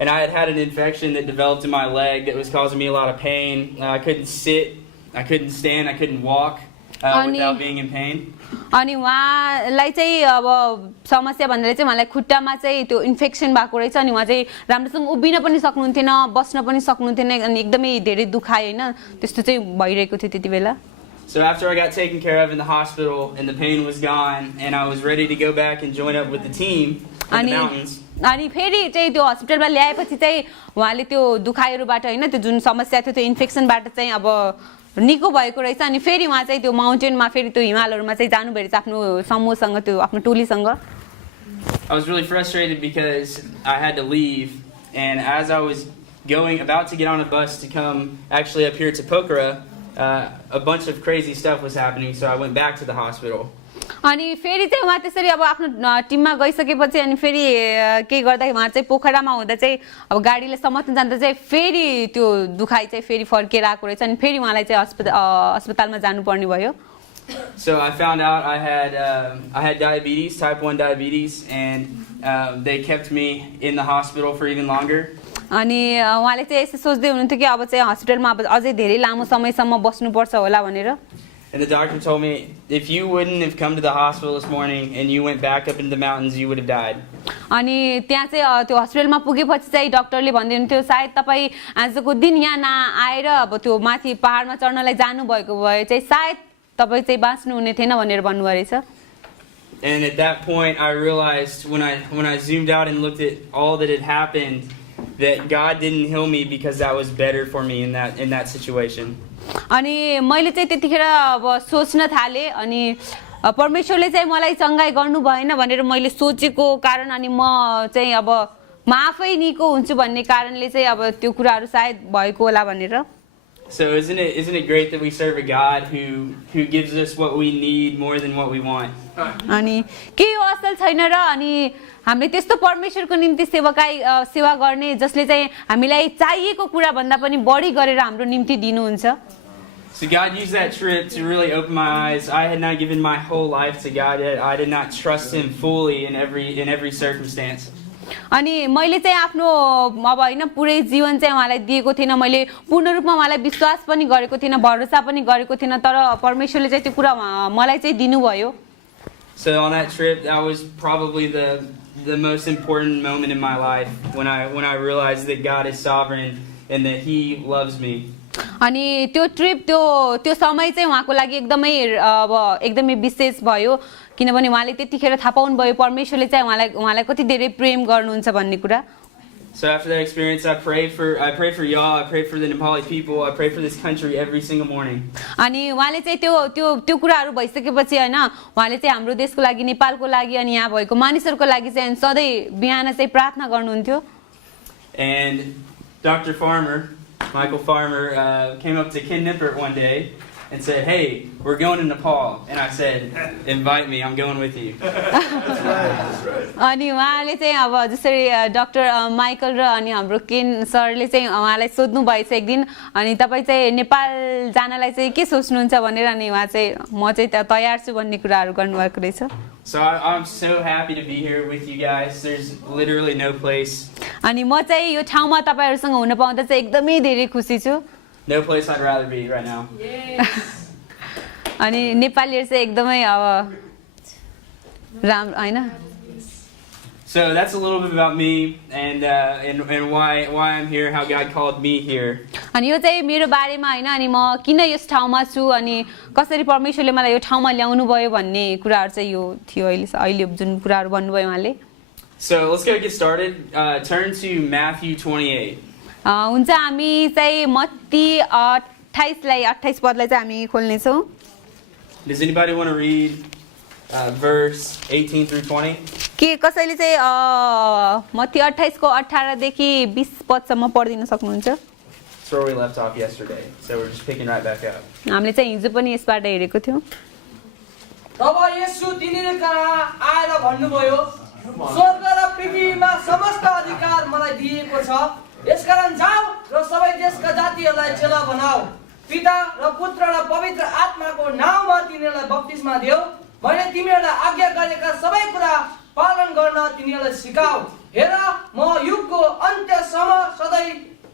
And I had an infection that developed in my leg that was causing me a lot of pain. I couldn't sit, I couldn't stand, I couldn't walk without being in pain. अनि उहाँलाई चाहिँ अब समस्या भन्दा चाहिँ उहाँलाई खुट्टामा चाहिँ त्यो इन्फेक्सन भएको रहेछ अनि उहाँ चाहिँ राम्रोसँग उभिन पनि सक्नुहुन्थेन बस्न पनि सक्नुहुन्थेन अनि एकदमै धेरै दुखायो हैन त्यस्तो चाहिँ भइरहेको थियो त्यति बेला. So after I got taken care of in the hospital and the pain was gone and I was ready to go back and join up with the team in the mountains. अनि फेरि चाहिँ त्यो हस्पिटलमा ल्याएपछि चाहिँ उहाँले त्यो दुखाइहरूबाट हैन त्यो जुन समस्या थियो त्यो इन्फेक्सनबाट चाहिँ अब निको भएको रहेछ अनि फेरि उहाँ चाहिँ त्यो माउन्टेनमा फेरि त्यो हिमालहरुमा चाहिँ जानु भएछ आफ्नो समूहसँग त्यो आफ्नो टोलीसँग. I was really frustrated because I had to leave and as I was about to get on a bus to come actually up here to Pokhara, a bunch of crazy stuff was happening so I went back to the hospital. अनि फेरि चाहिँ उहाँ त्यसरी अब आफ्नो टिममा गइसकेपछि अनि फेरि के गर्दा उहाँ चाहिँ पोखरामा हुँदा चाहिँ अब गाडीले समात्न जाँदा चाहिँ फेरि त्यो दुखाइ चाहिँ फेरि फर्केर आएको रहेछ अनि फेरि उहाँलाई चाहिँ अस्पतालमा जानुपर्ने भयो. So I found out I had diabetes, type 1 diabetes, and they kept me in the hospital for even longer. अनि उहाँले चाहिँ यसो सोच्दै हुनुहुन्थ्यो कि अब चाहिँ हस्पिटलमा अब अझै धेरै लामो समयसम्म बस्नुपर्छ होला भनेर. And the doctor told me, if you wouldn't have come to the hospital this morning and you went back up into the mountains, you would have died. अनि त्यहाँ चाहिँ त्यो हस्पिटलमा पुगेपछि चाहिँ डाक्टरले भन्दै हुनुहुन्थ्यो सायद तपाई आजको दिन यहाँ नआएर अब त्यो माथि पहाडमा चढ्नलाई जानु भएको भए चाहिँ सायद तपाई चाहिँ बाँच्नु हुने थिएन भनेर भन्नुभयो रहेछ. And at that point I realized when I zoomed out and looked at all that had happened that God didn't heal me because that was better for me in that situation. अनि मैले चाहिँ त्यतिखेर अब सोच्न थालेँ अनि परमेश्वरले चाहिँ मलाई चङ्गाई गर्नु भएन भनेर मैले सोचेको कारण अनि म चाहिँ अब म आफै निको हुन्छु भन्ने कारणले चाहिँ अब त्यो कुराहरू सायद भएको होला भनेर So isn't it great that we serve a God who gives us what we need more than what we want? अनि के यो असल छैन र अनि हामीले त्यस्तो परमेश्वरको निम्ति सेवा गर्ने जसले चाहिँ हामीलाई चाहिएको कुरा भन्दा पनि बढी गरेर हाम्रो निम्ति दिनुहुन्छ So God used that trip to really open my eyes. I had not given my whole life to God yet. I did not trust Him fully in every circumstance. अनि मैले चाहिँ आफ्नो अब हैन पुरै जीवन चाहिँ उहाँलाई दिएको थिएन मैले पूर्ण रूपमा उहाँलाई विश्वास पनि गरेको थिएन भरोसा पनि गरेको थिएन तर परमेश्वरले चाहिँ त्यो कुरा मलाई चाहिँ दिनुभयो So on that trip, that was probably the most important moment in my life when I realized that God is sovereign and that He loves me. अनि त्यो ट्रिप त्यो समय चाहिँ उहाँको लागि एकदमै विशेष भयो किनभने उहाँले त्यतिखेर थाहा पाउनु भयो परमेश्वरले चाहिँ उहाँलाई कति धेरै प्रेम गर्नुहुन्छ भन्ने कुरा So after that experience, I prayed for y'all, I prayed for the Nepali people, I prayed for this country every single morning. अनि उहाँले चाहिँ त्यो कुराहरू भइसकेपछि हैन उहाँले चाहिँ हाम्रो देशको लागि नेपालको लागि अनि यहाँ भएको मानिसहरूको लागि चाहिँ सधैँ बिहान चाहिँ प्रार्थना गर्नुहुन्थ्यो And Dr. Michael Farmer, came up to Ken Nippert one day and said, "Hey, we're going to Nepal." And I said, "Invite me, I'm going with you." That's right. अनि उहाँले चाहिँ अब जसरी डाक्टर माइकल र अनि हाम्रो केन सरले चाहिँ उहाँलाई सोध्नु भएछ एक दिन अनि तपाईँ चाहिँ नेपाल जानलाई चाहिँ के सोच्नुहुन्छ भनेर अनि उहाँ चाहिँ म चाहिँ तयार छु भन्ने कुराहरू गर्नुभएको रहेछ So I'm so happy to be here with you guys. There's literally no place. अनि म चाहिँ यो ठाउँमा तपाईहरुसँग हुन पाउँदा चाहिँ एकदमै धेरै खुसी छु No place I'd rather be right now. अनि नेपालीहरु चाहिँ एकदमै अब राम्रो हैन So that's a little bit about me and why I'm here, how God called me here. अनि यो चाहिँ मेरो बारेमा हैन अनि म किन यस ठाउँमा छु अनि कसरी परमेश्वरले मलाई यो ठाउँमा ल्याउनु भयो भन्ने कुराहरु चाहिँ यो थियो अहिले जुन कुराहरु भन्नुभयो उहाँले So let's get started. Turn to Matthew 28. हुन्छ हामी चाहिँ मत्ती 28 लाई 28 पदलाई चाहिँ हामी खोल्ने छौं Does anybody want to read verse 18 through 20? के कसैले चाहिँ मत्ती 28 को 18 देखि 20 पदसम्म पढिदिन सक्नुहुन्छ That's where we left off yesterday. So we're just picking right back up. हामीले चाहिँ हिजो पनि यसबाट हेरेको थियौं तब येशू तिनीहरूकहाँ आएर भन्नुभयो स्वर्ग र पृथ्वीमा समस्त अधिकार मलाई दिएको छ यसकारण जाऊ र सबै देशका जातिहरूलाई चेला बनाऊ पिता र पुत्र र पवित्र आत्माको नाममा तिनीहरूलाई बप्तिस्मा देऊ मैले तिमीहरूलाई आज्ञा गरेका सबै कुरा पालन गर्न तिनीहरूलाई सिकाऊ हेर म युगको अन्त्यसम्म सधैँ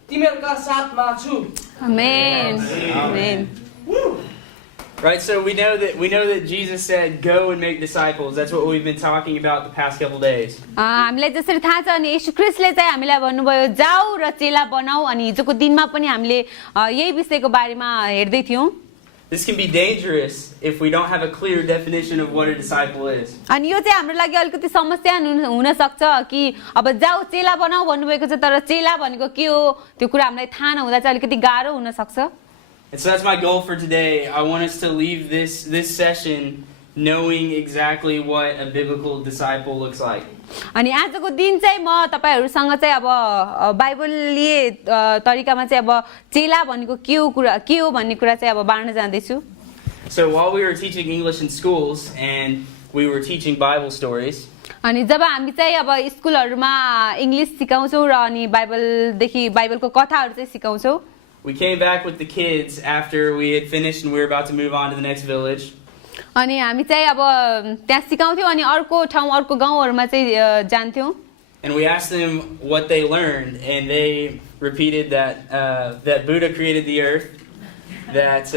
तिमीहरूका साथमा छु आमेन आमेन Right, so we know that Jesus said, "Go and make disciples." That's what we've been talking about the past couple days. हामीलाई जसरी थाहा छ अनि येशू ख्रीष्टले चाहिँ हामीलाई भन्नुभयो जाऊ र चेला बनाऊ अनि हिजोको दिनमा पनि हामीले यही विषयको बारेमा हेर्दै थियौं This can be dangerous if we don't have a clear definition of what a disciple is. अनि यो चाहिँ हाम्रो लागि अलिकति समस्या हुन सक्छ कि अब जाऊ चेला बनाऊ भन्नुभएको छ तर चेला भनेको के हो त्यो कुरा हामीलाई थाहा नहुँदा चाहिँ अलिकति गाह्रो हुन सक्छ And so that's my goal for today. I want us to leave this session knowing exactly what a biblical disciple looks like. अनि आजको दिन चाहिँ म तपाईहरुसँग चाहिँ अब बाइबलीय तरिकामा चाहिँ अब चेला भनेको के हो भन्ने कुरा चाहिँ अब बाँड्न जाँदै छु So while we were teaching English in schools and we were teaching Bible stories, अनि जब हामी चाहिँ अब स्कुलहरुमा इंग्लिश सिकाउँछौं र अनि बाइबलको कथाहरु चाहिँ सिकाउँछौं we came back with the kids after we had finished and we were about to move on to the next village. अनि हामी चाहिँ अब त्यहाँ सिकाउँथ्यौं अनि अर्को ठाउँ अर्को गाउँहरुमा चाहिँ जान्थ्यौं And we asked them what they learned and they repeated that Buddha created the earth, that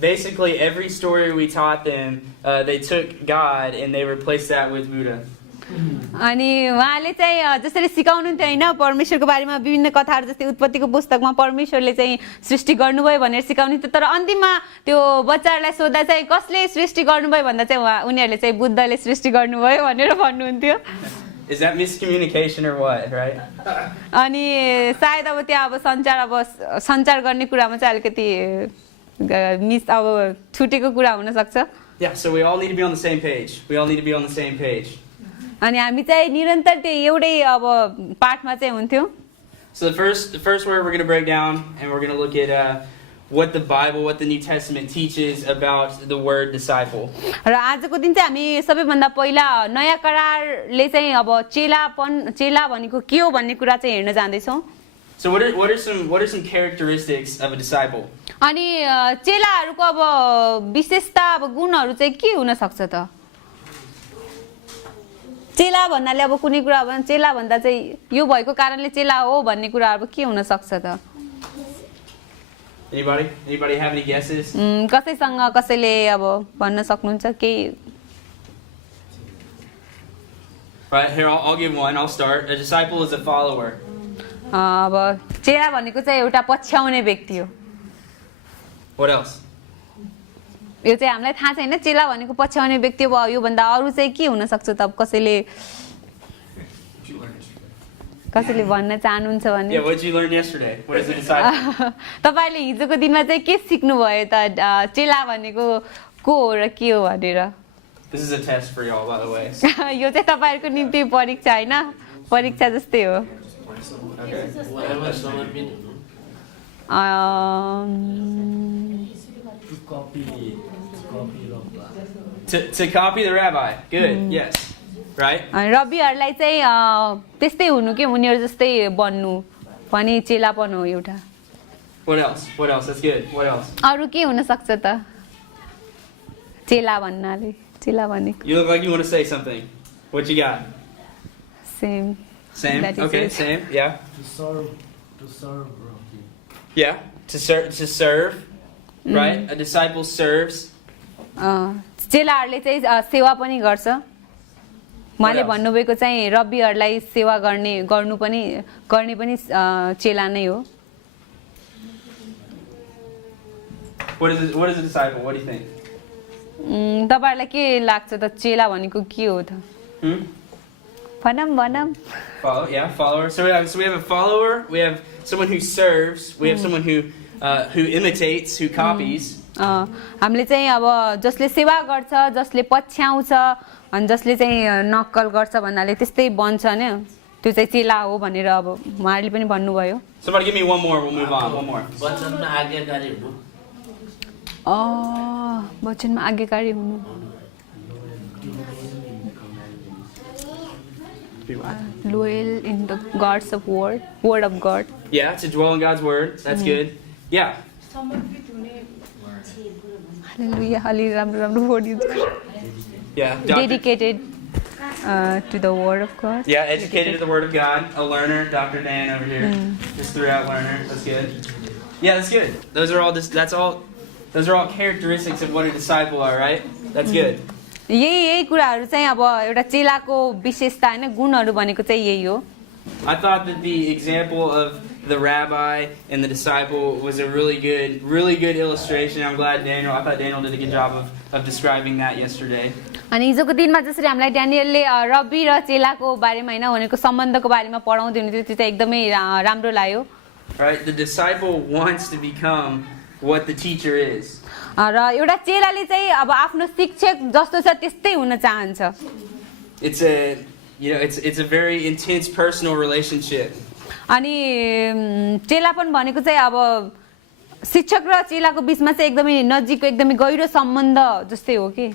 basically every story we taught them, they took God and they replaced that with Buddha. अनि उहाँले चाहिँ जसरी सिकाउनुहुन्थ्यो हैन परमेश्वरको बारेमा विभिन्न कथाहरु जस्तै उत्पत्तिको पुस्तकमा परमेश्वरले चाहिँ सृष्टि गर्नुभयो भनेर सिकाउनुहुन्थ्यो तर अन्तिममा त्यो बच्चाहरुलाई सोध्दा चाहिँ कसले सृष्टि गर्नुभयो भन्दा चाहिँ उनीहरुले चाहिँ बुद्धले सृष्टि गर्नुभयो भनेर भन्नुहुन्थ्यो Is that miscommunication or what, right? अनि सायद अब त्यहाँ अब सञ्चार गर्ने कुरामा चाहिँ अलिकति मिस अब छुटेको कुरा हुन सक्छ Yeah, so we all need to be on the same page. We all need to be on the same page. अनि हामी चाहिँ निरन्तर त्यो एउटै अब पाठमा चाहिँ हुन्थ्यौँ So the first word we're going to break down, and we're going to look at what the Bible, what the New Testament teaches about the word disciple. र आजको दिन चाहिँ हामी सबैभन्दा पहिला नयाँ करारले चाहिँ अब चेला भनेको के हो भन्ने कुरा चाहिँ हेर्न जाँदैछौँ So what are some characteristics of a disciple? अनि चेलाहरूको अब विशेषता अब गुणहरू चाहिँ के हुन सक्छ त चेला भन्नाले अब कुनै कुरा अब चेला भन्दा चाहिँ यो भएको कारणले चेला हो भन्ने कुरा अब के हुन सक्छ त Anybody have any guesses? कसैसँग कसैले अब भन्न सक्नुहुन्छ केही Right, here I'll give one. I'll start. A disciple is a follower. अब चेला भनेको चाहिँ एउटा पछ्याउने व्यक्ति हो What else? यो चाहिँ हामीलाई थाहा छैन चेला भनेको पछ्याउने व्यक्ति हो योभन्दा अरू चाहिँ के हुन सक्छ त कसैले भन्न चाहनुहुन्छ भने Yeah, what did you learn yesterday? What is a disciple? तपाईले हिजोको दिनमा चाहिँ के सिक्नु भयो त चेला भनेको को हो र के हो भनेर This is a test for y'all, by the way. यो चाहिँ तपाईहरुको निम्ति परीक्षा हैन परीक्षा जस्तै हो To copy the rabbi. Good. Yes. Right? रब्बीहरुलाई चाहिँ त्यस्तै हुनु के उनीहरु जस्तै बन्नु पनि चेलापन हो एउटा What else? What else? That's good. What else? अरु के हुन सक्छ त चेला भन्नाले चेला भनेको You look like you want to say something. What you got? Same Same. That is Okay, it. same. Yeah. To serve, Yeah. To serve. Right? A disciple serves. चेलाहरुले चाहिँ सेवा पनि गर्छ उहाँले भन्नुभएको चाहिँ रब्बीहरुलाई सेवा गर्ने पनि चेला नै हो What is a disciple? What do you think? तपाईहरुलाई के लाग्छ त चेला भनेको के हो त भनम Follow. Yeah, follower. So we have a follower. We have someone who serves. We have someone who imitates, who copies. हामीले चाहिँ अब जसले सेवा गर्छ जसले पछ्याउँछ अनि जसले चाहिँ नक्कल गर्छ भन्नाले त्यस्तै बन्छ हैन त्यो चाहिँ चेला हो भनेर अब उहाँहरुले पनि भन्नुभयो Somebody give me one more. We'll move on. One more. वचनमा आज्ञाकारी हुनु वचनमा आज्ञाकारी हुनु loyal in the God's of word of God. Yeah, to dwell in God's word. That's good. Yeah. Hallelujah, राम्रो word use Yeah. dedicated to the word of God. Yeah, educated to the word of God. A learner. Dr. Dan over here just threw out learner. That's good. Yeah, that's good. Those are all characteristics of what a disciple are, right? That's good. यही कुराहरु चाहिँ अब एउटा चेलाको विशेषता हैन गुणहरु भनेको चाहिँ यही हो I thought that the example of the rabbi and the disciple was a really good illustration. I'm glad I thought Daniel did a good job of describing that yesterday. अनि हिजोको दिनमा जसरी हामीलाई ड्यानियलले रब्बी र चेलाको बारेमा हैन भनेको सम्बन्धको बारेमा पढाउँदै हुनुहुन्थ्यो त्यो चाहिँ एकदमै राम्रो लाग्यो Right? The disciple wants to become what the teacher is. र एउटा चेलाले चाहिँ अब आफ्नो शिक्षक जस्तो छ त्यस्तै हुन चाहन्छ It's a very intense personal relationship. अनि चेलापन भनेको चाहिँ अब शिक्षक र चेलाको बीचमा चाहिँ एकदमै नजिकको एकदमै गहिरो सम्बन्ध जस्तै हो के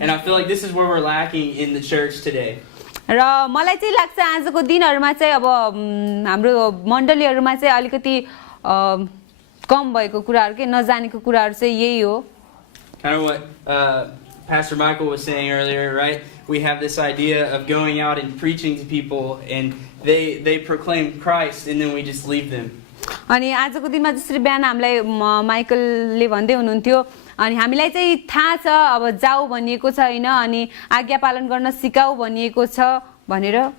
And I feel like this is where we're lacking in the church today. र मलाई चाहिँ लाग्छ आजको दिनहरुमा चाहिँ अब हाम्रो मण्डलीहरुमा चाहिँ अलिकति कम भएको कुराहरु के नजानेको कुराहरु चाहिँ यही हो Kind of what Pastor Michael was saying earlier, right? We have this idea of going out and preaching to people, and they proclaim Christ, and then we just leave them. अनि आजको दिनमा जसरी बिहान हामीलाई माइकलले भन्दै हुनुहुन्थ्यो अनि हामीलाई चाहिँ थाहा छ अब जाऊ भनिएको छ हैन अनि आज्ञा पालन गर्न सिकाऊ भनिएको छ भनेर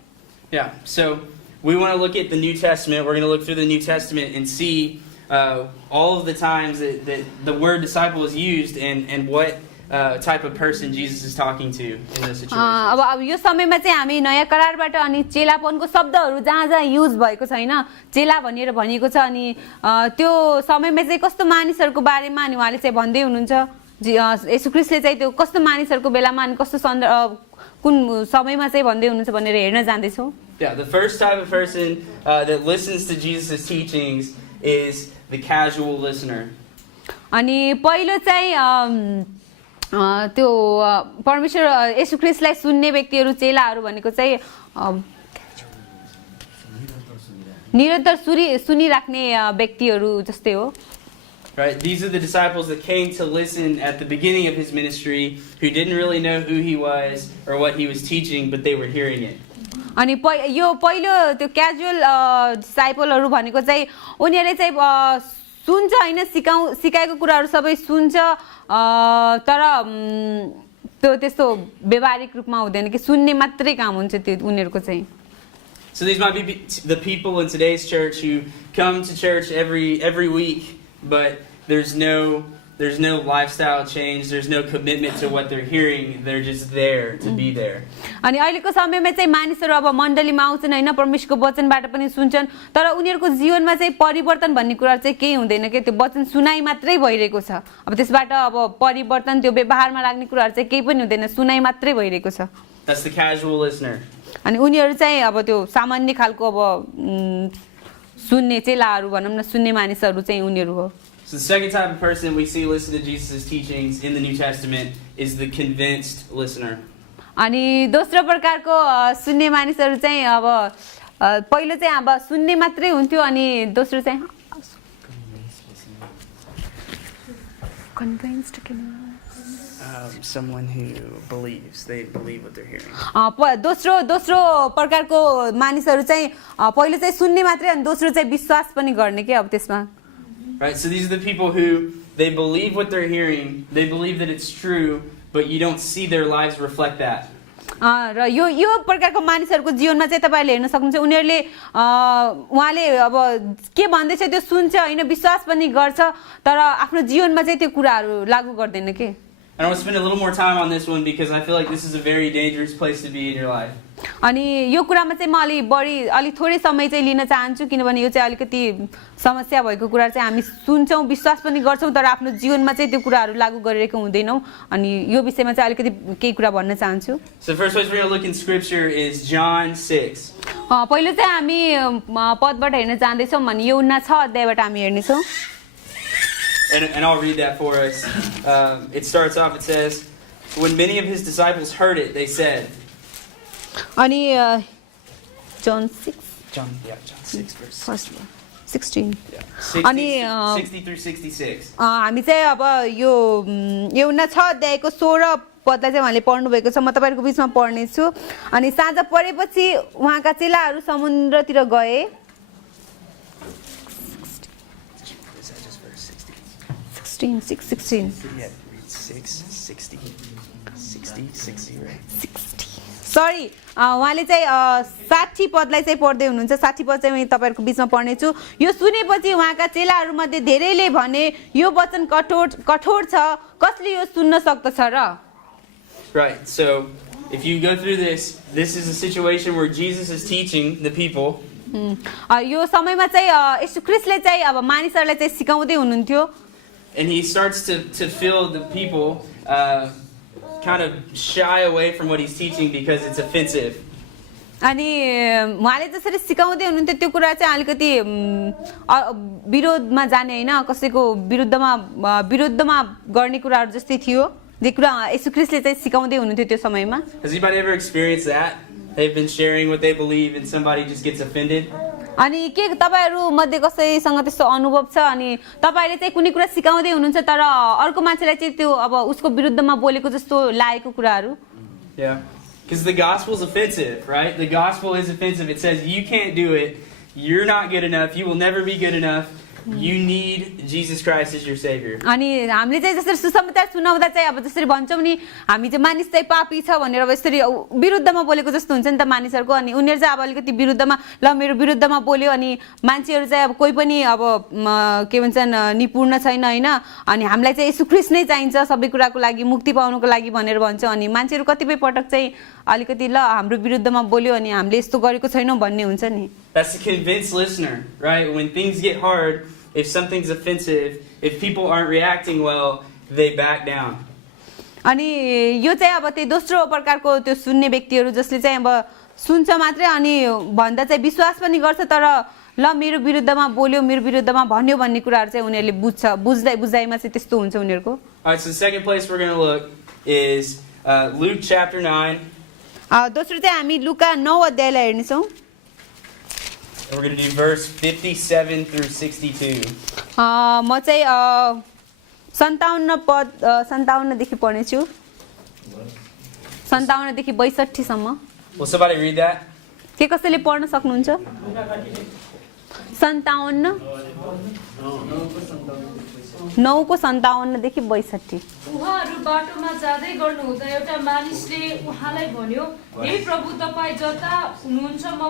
Yeah. So we want to look at the New Testament. We're going to look through the New Testament and see all of the times that the word disciple is used and what type of person Jesus is talking to in those situations. अब यो समयमा चाहिँ हामी नयाँ करारबाट अनि चेलापनको शब्दहरू जहाँ जहाँ युज भएको छ होइन चेला भनेर भनिएको छ अनि त्यो समयमा चाहिँ कस्तो मानिसहरूको बारेमा अनि उहाँले चाहिँ भन्दै हुनुहुन्छ येशू ख्रीष्टले चाहिँ त्यो कस्तो मानिसहरूको बेलामा अनि कस्तो कुन समयमा चाहिँ भन्दै हुनुहुन्छ भनेर हेर्न जाँदैछौँ. Yeah, the first type of person that listens to Jesus' teachings is the casual listener. अनि पहिलो चाहिँ त्यो परमेश्वर येशू ख्रीष्टलाई सुन्ने व्यक्तिहरू चेलाहरू भनेको चाहिँ निरन्तर सुनिराख्ने व्यक्तिहरू जस्तै हो. Right, these are the disciples that came to listen at the beginning of his ministry, who didn't really know who he was or what he was teaching, but they were hearing it. अनि यो पहिलो त्यो क्याजुअल डिसाइपलहरू भनेको चाहिँ उनीहरूले चाहिँ सुन्छ होइन सिकाएको कुराहरू सबै सुन्छ तर त्यो त्यस्तो व्यावहारिक रूपमा हुँदैन कि सुन्ने मात्रै काम हुन्छ त्यो उनीहरूको चाहिँ. So these might be the people in today's church who come to church every week, but there's no lifestyle change, there's no commitment to what they're hearing, they're just there to be there. अनि अहिलेको समयमा चाहिँ मानिसहरू अब मण्डलीमा आउँछन् होइन परमेश्वरको वचनबाट पनि सुन्छन् तर उनीहरूको जीवनमा चाहिँ परिवर्तन भन्ने कुरा चाहिँ केही हुँदैन के त्यो वचन सुनाइ मात्रै भइरहेको छ. अब त्यसबाट अब परिवर्तन त्यो व्यवहारमा लाग्ने कुराहरू चाहिँ केही पनि हुँदैन सुनाइ मात्रै भइरहेको छ. That's the casual listener. अनि उनीहरू चाहिँ अब त्यो सामान्य खालको अब सुन्ने चेलाहरू भनौँ न सुन्ने मानिसहरू चाहिँ उनीहरू हो. So the second type of person we see listen to Jesus' teachings in the New Testament is the convinced listener. अनि दोस्रो प्रकारको सुन्ने मानिसहरू चाहिँ अब पहिलो चाहिँ अब सुन्ने मात्रै हुन्थ्यो अनि दोस्रो चाहिँ Someone who believes, they believe what they're hearing. दोस्रो प्रकारको मानिसहरू चाहिँ पहिलो चाहिँ सुन्ने मात्रै अनि दोस्रो चाहिँ विश्वास पनि गर्ने के अब त्यसमा. Right, so these are the people who they believe what they're hearing, they believe that it's true, but you don't see their lives reflect that. र यो प्रकारको मानिसहरूको जीवनमा चाहिँ तपाईँले हेर्न सक्नुहुन्छ उनीहरूले उहाँले अब के भन्दैछ त्यो सुन्छ होइन विश्वास पनि गर्छ तर आफ्नो जीवनमा चाहिँ त्यो कुराहरू लागू गर्दैन के. I want to spend a little more time on this one because I feel like this is a very dangerous place to be in your life. अनि यो कुरामा चाहिँ म अलि थोरै समय चाहिँ लिन चाहन्छु किनभने यो चाहिँ अलिकति समस्या भएको कुरा चाहिँ हामी सुन्छौँ विश्वास पनि गर्छौँ तर आफ्नो जीवनमा चाहिँ त्यो कुराहरू लागू गरिरहेको हुँदैनौँ अनि यो विषयमा चाहिँ अलिकति केही कुरा भन्न चाहन्छु. So first place we're going to look in scripture is John 6. पहिलो चाहिँ हामी पदबाट हेर्न जाँदैछौँ भने यो 6 अध्यायबाट हामी हेर्नेछौँ. And I'll read that for us. It starts off, it says, when many of his disciples heard it, they said. अनि John 6. John 6 verse 16. Yeah. 60 through 66. हामी चाहिँ अब यो 6 अध्यायको 16 पदलाई चाहिँ उहाँले पढ्नु भएको छ म तपाईहरुको बीचमा पढ्ने छु. अनि साँझ परेपछि उहाँका चेलाहरू समुद्रतिर गए. 16. Yeah, read 60, right? 60. सरी उहाँले चाहिँ 60 पदलाई चाहिँ पढ्दै हुनुहुन्छ. 60 पद चाहिँ म तपाईहरुको बीचमा पढ्ने छु. यो सुनेपछि उहाँका चेलाहरू मध्ये धेरैले भने यो वचन कठोर छ कसले यो सुन्न सक्दछ र. Right. So if you go through this is a situation where Jesus is teaching the people. यो समयमा चाहिँ येशू ख्रीष्टले चाहिँ अब मानिसहरूलाई चाहिँ सिकाउँदै हुनुहुन्थ्यो. And he starts to feel the people kind of shy away from what he's teaching because it's offensive. अनि उहाँले जसरी सिकाउँदै हुनुहुन्थ्यो त्यो कुरा चाहिँ अलिकति विरोधमा जाने हैन कसैको विरुद्धमा गर्ने कुराहरु जस्तै थियो जे कुरा येशू ख्रीष्टले चाहिँ सिकाउँदै हुनुहुन्थ्यो त्यो समयमा. Has anybody ever experienced that? They've been sharing what they believe and somebody just gets offended? अनि के तपाईहरु मध्ये कसैसँग त्यस्तो अनुभव छ अनि तपाईले चाहिँ कुनै कुरा सिकाउँदै हुनुहुन्छ तर अर्को मान्छेलाई चाहिँ त्यो अब उसको विरुद्धमा बोलेको जस्तो लागेको कुराहरु. Yeah. Because the gospel is offensive, right? The gospel is offensive. It says you can't do it. You're not good enough. You will never be good enough. You need Jesus Christ as your Savior. अनि हामीले चाहिँ जसरी सुसमाचार सुनाउँदा चाहिँ अब जसरी भन्छौँ नि हामी चाहिँ मानिस चाहिँ पापी छ भनेर अब यसरी विरुद्धमा बोलेको जस्तो हुन्छ नि त मानिसहरूको अनि उनीहरू चाहिँ अब अलिकति विरुद्धमा ल मेरो विरुद्धमा बोल्यो अनि मान्छेहरू चाहिँ अब कोही पनि अब के भन्छन् निपुण छैन होइन अनि हामीलाई चाहिँ येशू ख्रीष्ट नै चाहिन्छ सबै कुराको लागि मुक्ति पाउनुको लागि भनेर भन्छ अनि मान्छेहरू कतिपय पटक चाहिँ अलिकति ल हाम्रो विरुद्धमा बोल्यो अनि हामीले यस्तो गरेको छैनौँ भन्ने हुन्छ नि That's a convinced listener, right? When things get hard, if something's offensive, if people aren't reacting well, they back down. अनि यो चाहिँ अब त्यो दोस्रो प्रकारको त्यो सुन्ने व्यक्तिहरू जसले चाहिँ अब सुन्छ मात्रै अनि भन्दा चाहिँ विश्वास पनि गर्छ तर ल मेरो विरुद्धमा बोल्यो मेरो विरुद्धमा भन्यो भन्ने कुराहरू चाहिँ उनीहरूले बुझ्दाइमा चाहिँ त्यस्तो हुन्छ उनीहरूको Alright, so the second place we're going to look is Luke chapter 9. दोस्रो चाहिँ हामी लुका 9 अध्यायलाई हेर्नेछौँ And we're going to do verse 57 through 62. म चाहिँ 57 पद 57 देखि पढ्नेछु 57 देखि 62 सम्म Will somebody read that? के कसैले पढ्न सक्नुहुन्छ 57 9 को 57 देखि 62 उहाँहरू बाटोमा जाँदै गर्नुहुँदा एउटा मानिसले उहाँलाई भन्यो हे प्रभु तपाईँ जता हुनुहुन्छ म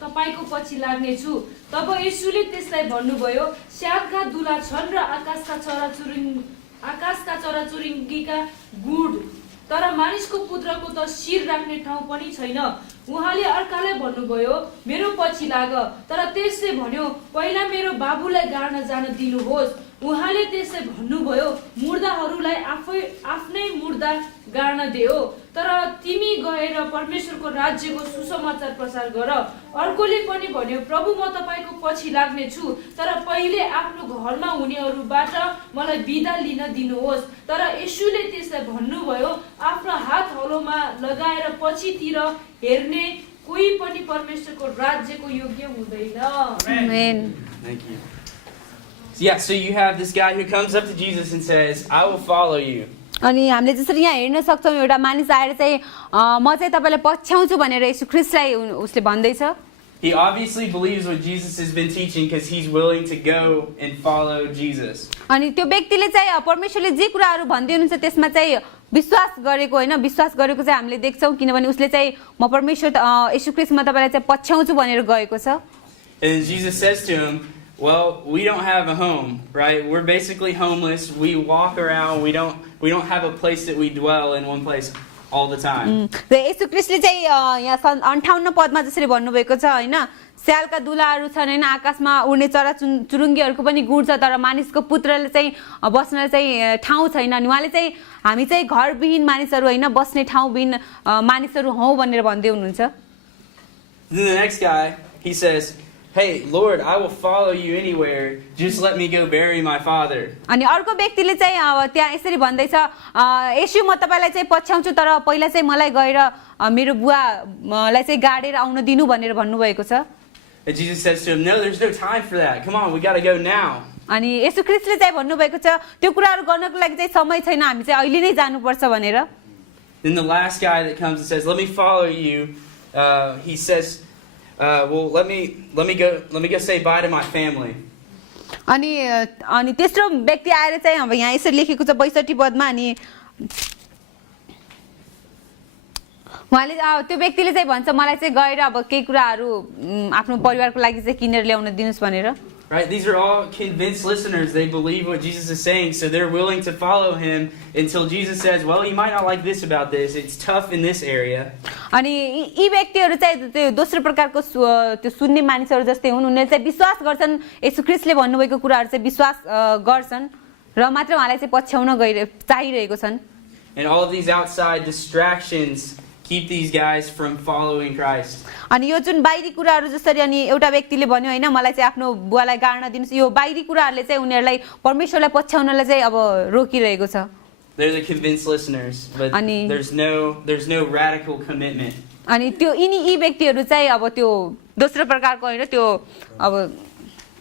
तपाईको पछि लाग्नेछु तब येशूले त्यसलाई भन्नुभयो स्यालका दुला छन् र आकाशका चराचुरुङ्गीका गुड तर मानिसको पुत्रको त शिर राख्ने ठाउँ पनि छैन उहाँले अर्कालाई भन्नुभयो मेरो पछि लाग तर त्यसले भन्यो पहिला मेरो बाबुलाई गाड्न जान दिनुहोस् उहाँले त्यसले भन्नुभयो मुर्दाहरूलाई आफ्नै मुर्दा गाड्न देऊ तर तिमी गएर परमेश्वरको राज्यको सुसमाचार प्रचार गर अर्कोले पनि भन्यो प्रभु म तपाईको पछि लाग्ने छु तर पहिले आफ्नो घरमा हुनेहरूबाट मलाई बिदा लिन दिनुहोस् तर येशूले त्यसलाई भन्नुभयो आफ्नो हात हलोमा लगाएर पछितिर हेर्ने कोही पनि परमेश्वरको राज्यको योग्य हुँदैन आमेन Thank you. Yeah, so you have this guy who comes up to Jesus and says, I will follow you. अनि हामीले जसरी यहाँ हेर्न सक्छौँ एउटा मानिस आएर चाहिँ म चाहिँ तपाईलाई पछ्याउँछु भनेर येशू ख्रीष्टलाई उसले भन्दैछ He obviously believes what Jesus has been teaching because he's willing to go and follow Jesus. अनि त्यो व्यक्तिले चाहिँ परमेश्वरले जे कुराहरू भन्दै हुनुहुन्छ त्यसमा चाहिँ विश्वास गरेको होइन विश्वास गरेको चाहिँ हामीले देख्छौँ किनभने उसले चाहिँ म परमेश्वर येशू ख्रीष्टमा तपाईँलाई चाहिँ पछ्याउँछु भनेर गएको छ And Jesus says to him, well, we don't have a home, right? We're basically homeless. We walk around. We don't have a place that we dwell in one place all the time. र येशू ख्रीष्टले चाहिँ यहाँ 58 पदमा जसरी भन्नुभएको छ होइन स्यालका दुलाहरू छन् होइन आकाशमा उड्ने चरा चुरुङ्गीहरूको पनि गुड छ तर मानिसको पुत्रले चाहिँ बस्न चाहिँ ठाउँ छैन अनि उहाँले चाहिँ हामी चाहिँ घरविहीन मानिसहरू होइन बस्ने ठाउँविहीन मानिसहरू हौ भनेर भन्दै हुनुहुन्छ Then the next guy, he says, hey, Lord, I will follow you anywhere. Just let me go bury my father. अनि अर्को व्यक्तिले चाहिँ अब त्यहाँ यसरी भन्दैछ येशू म तपाईलाई चाहिँ पछ्याउँछु तर पहिला चाहिँ मलाई गएर मेरो बुवालाई चाहिँ गाडेर आउन दिनु भनेर भन्नुभएको छ And Jesus says to him, no, there's no time for that. Come on, we got to go now. अनि येशू ख्रीष्टले चाहिँ भन्नुभएको छ त्यो कुराहरू गर्नको लागि चाहिँ समय छैन हामी चाहिँ अहिले नै जानुपर्छ भनेर Then the last guy that comes and says, let me follow you, he says, well, let me go say bye to my family. अनि तेस्रो व्यक्ति आएर चाहिँ अब यहाँ यसरी लेखेको छ 62 पदमा अनि उहाँले त्यो व्यक्तिले चाहिँ भन्छ मलाई चाहिँ गएर अब केही कुराहरू आफ्नो परिवारको लागि चाहिँ किनेर ल्याउन दिनुस् भनेर Right? These are all convinced listeners. They believe what Jesus is saying, so they're willing to follow him until Jesus says, well, you might not like this about this. It's tough in this area. अनि यी व्यक्तिहरू चाहिँ त्यो दोस्रो प्रकारको त्यो सुन्ने मानिसहरू जस्तै हुन् उनीहरूले चाहिँ विश्वास गर्छन् येशू ख्रीष्टले भन्नुभएको कुराहरू चाहिँ विश्वास गर्छन् र मात्र उहाँलाई चाहिँ पछ्याउन चाहिरहेको छन् And all of these outside distractions keep these guys from following Christ. अनि यो जुन बाहिरी कुराहरू जसरी अनि एउटा व्यक्तिले भन्यो हैन मलाई चाहिँ आफ्नो बुवालाई गाड्न दिनुस् यो बाहिरी कुराहरूले चाहिँ उनीहरूलाई परमेश्वरलाई पछ्याउनलाई चाहिँ अब रोकिरहेको छ They're the convinced listeners, but there's no radical commitment. अनि त्यो यी व्यक्तिहरू चाहिँ अब त्यो दोस्रो प्रकारको हैन त्यो अब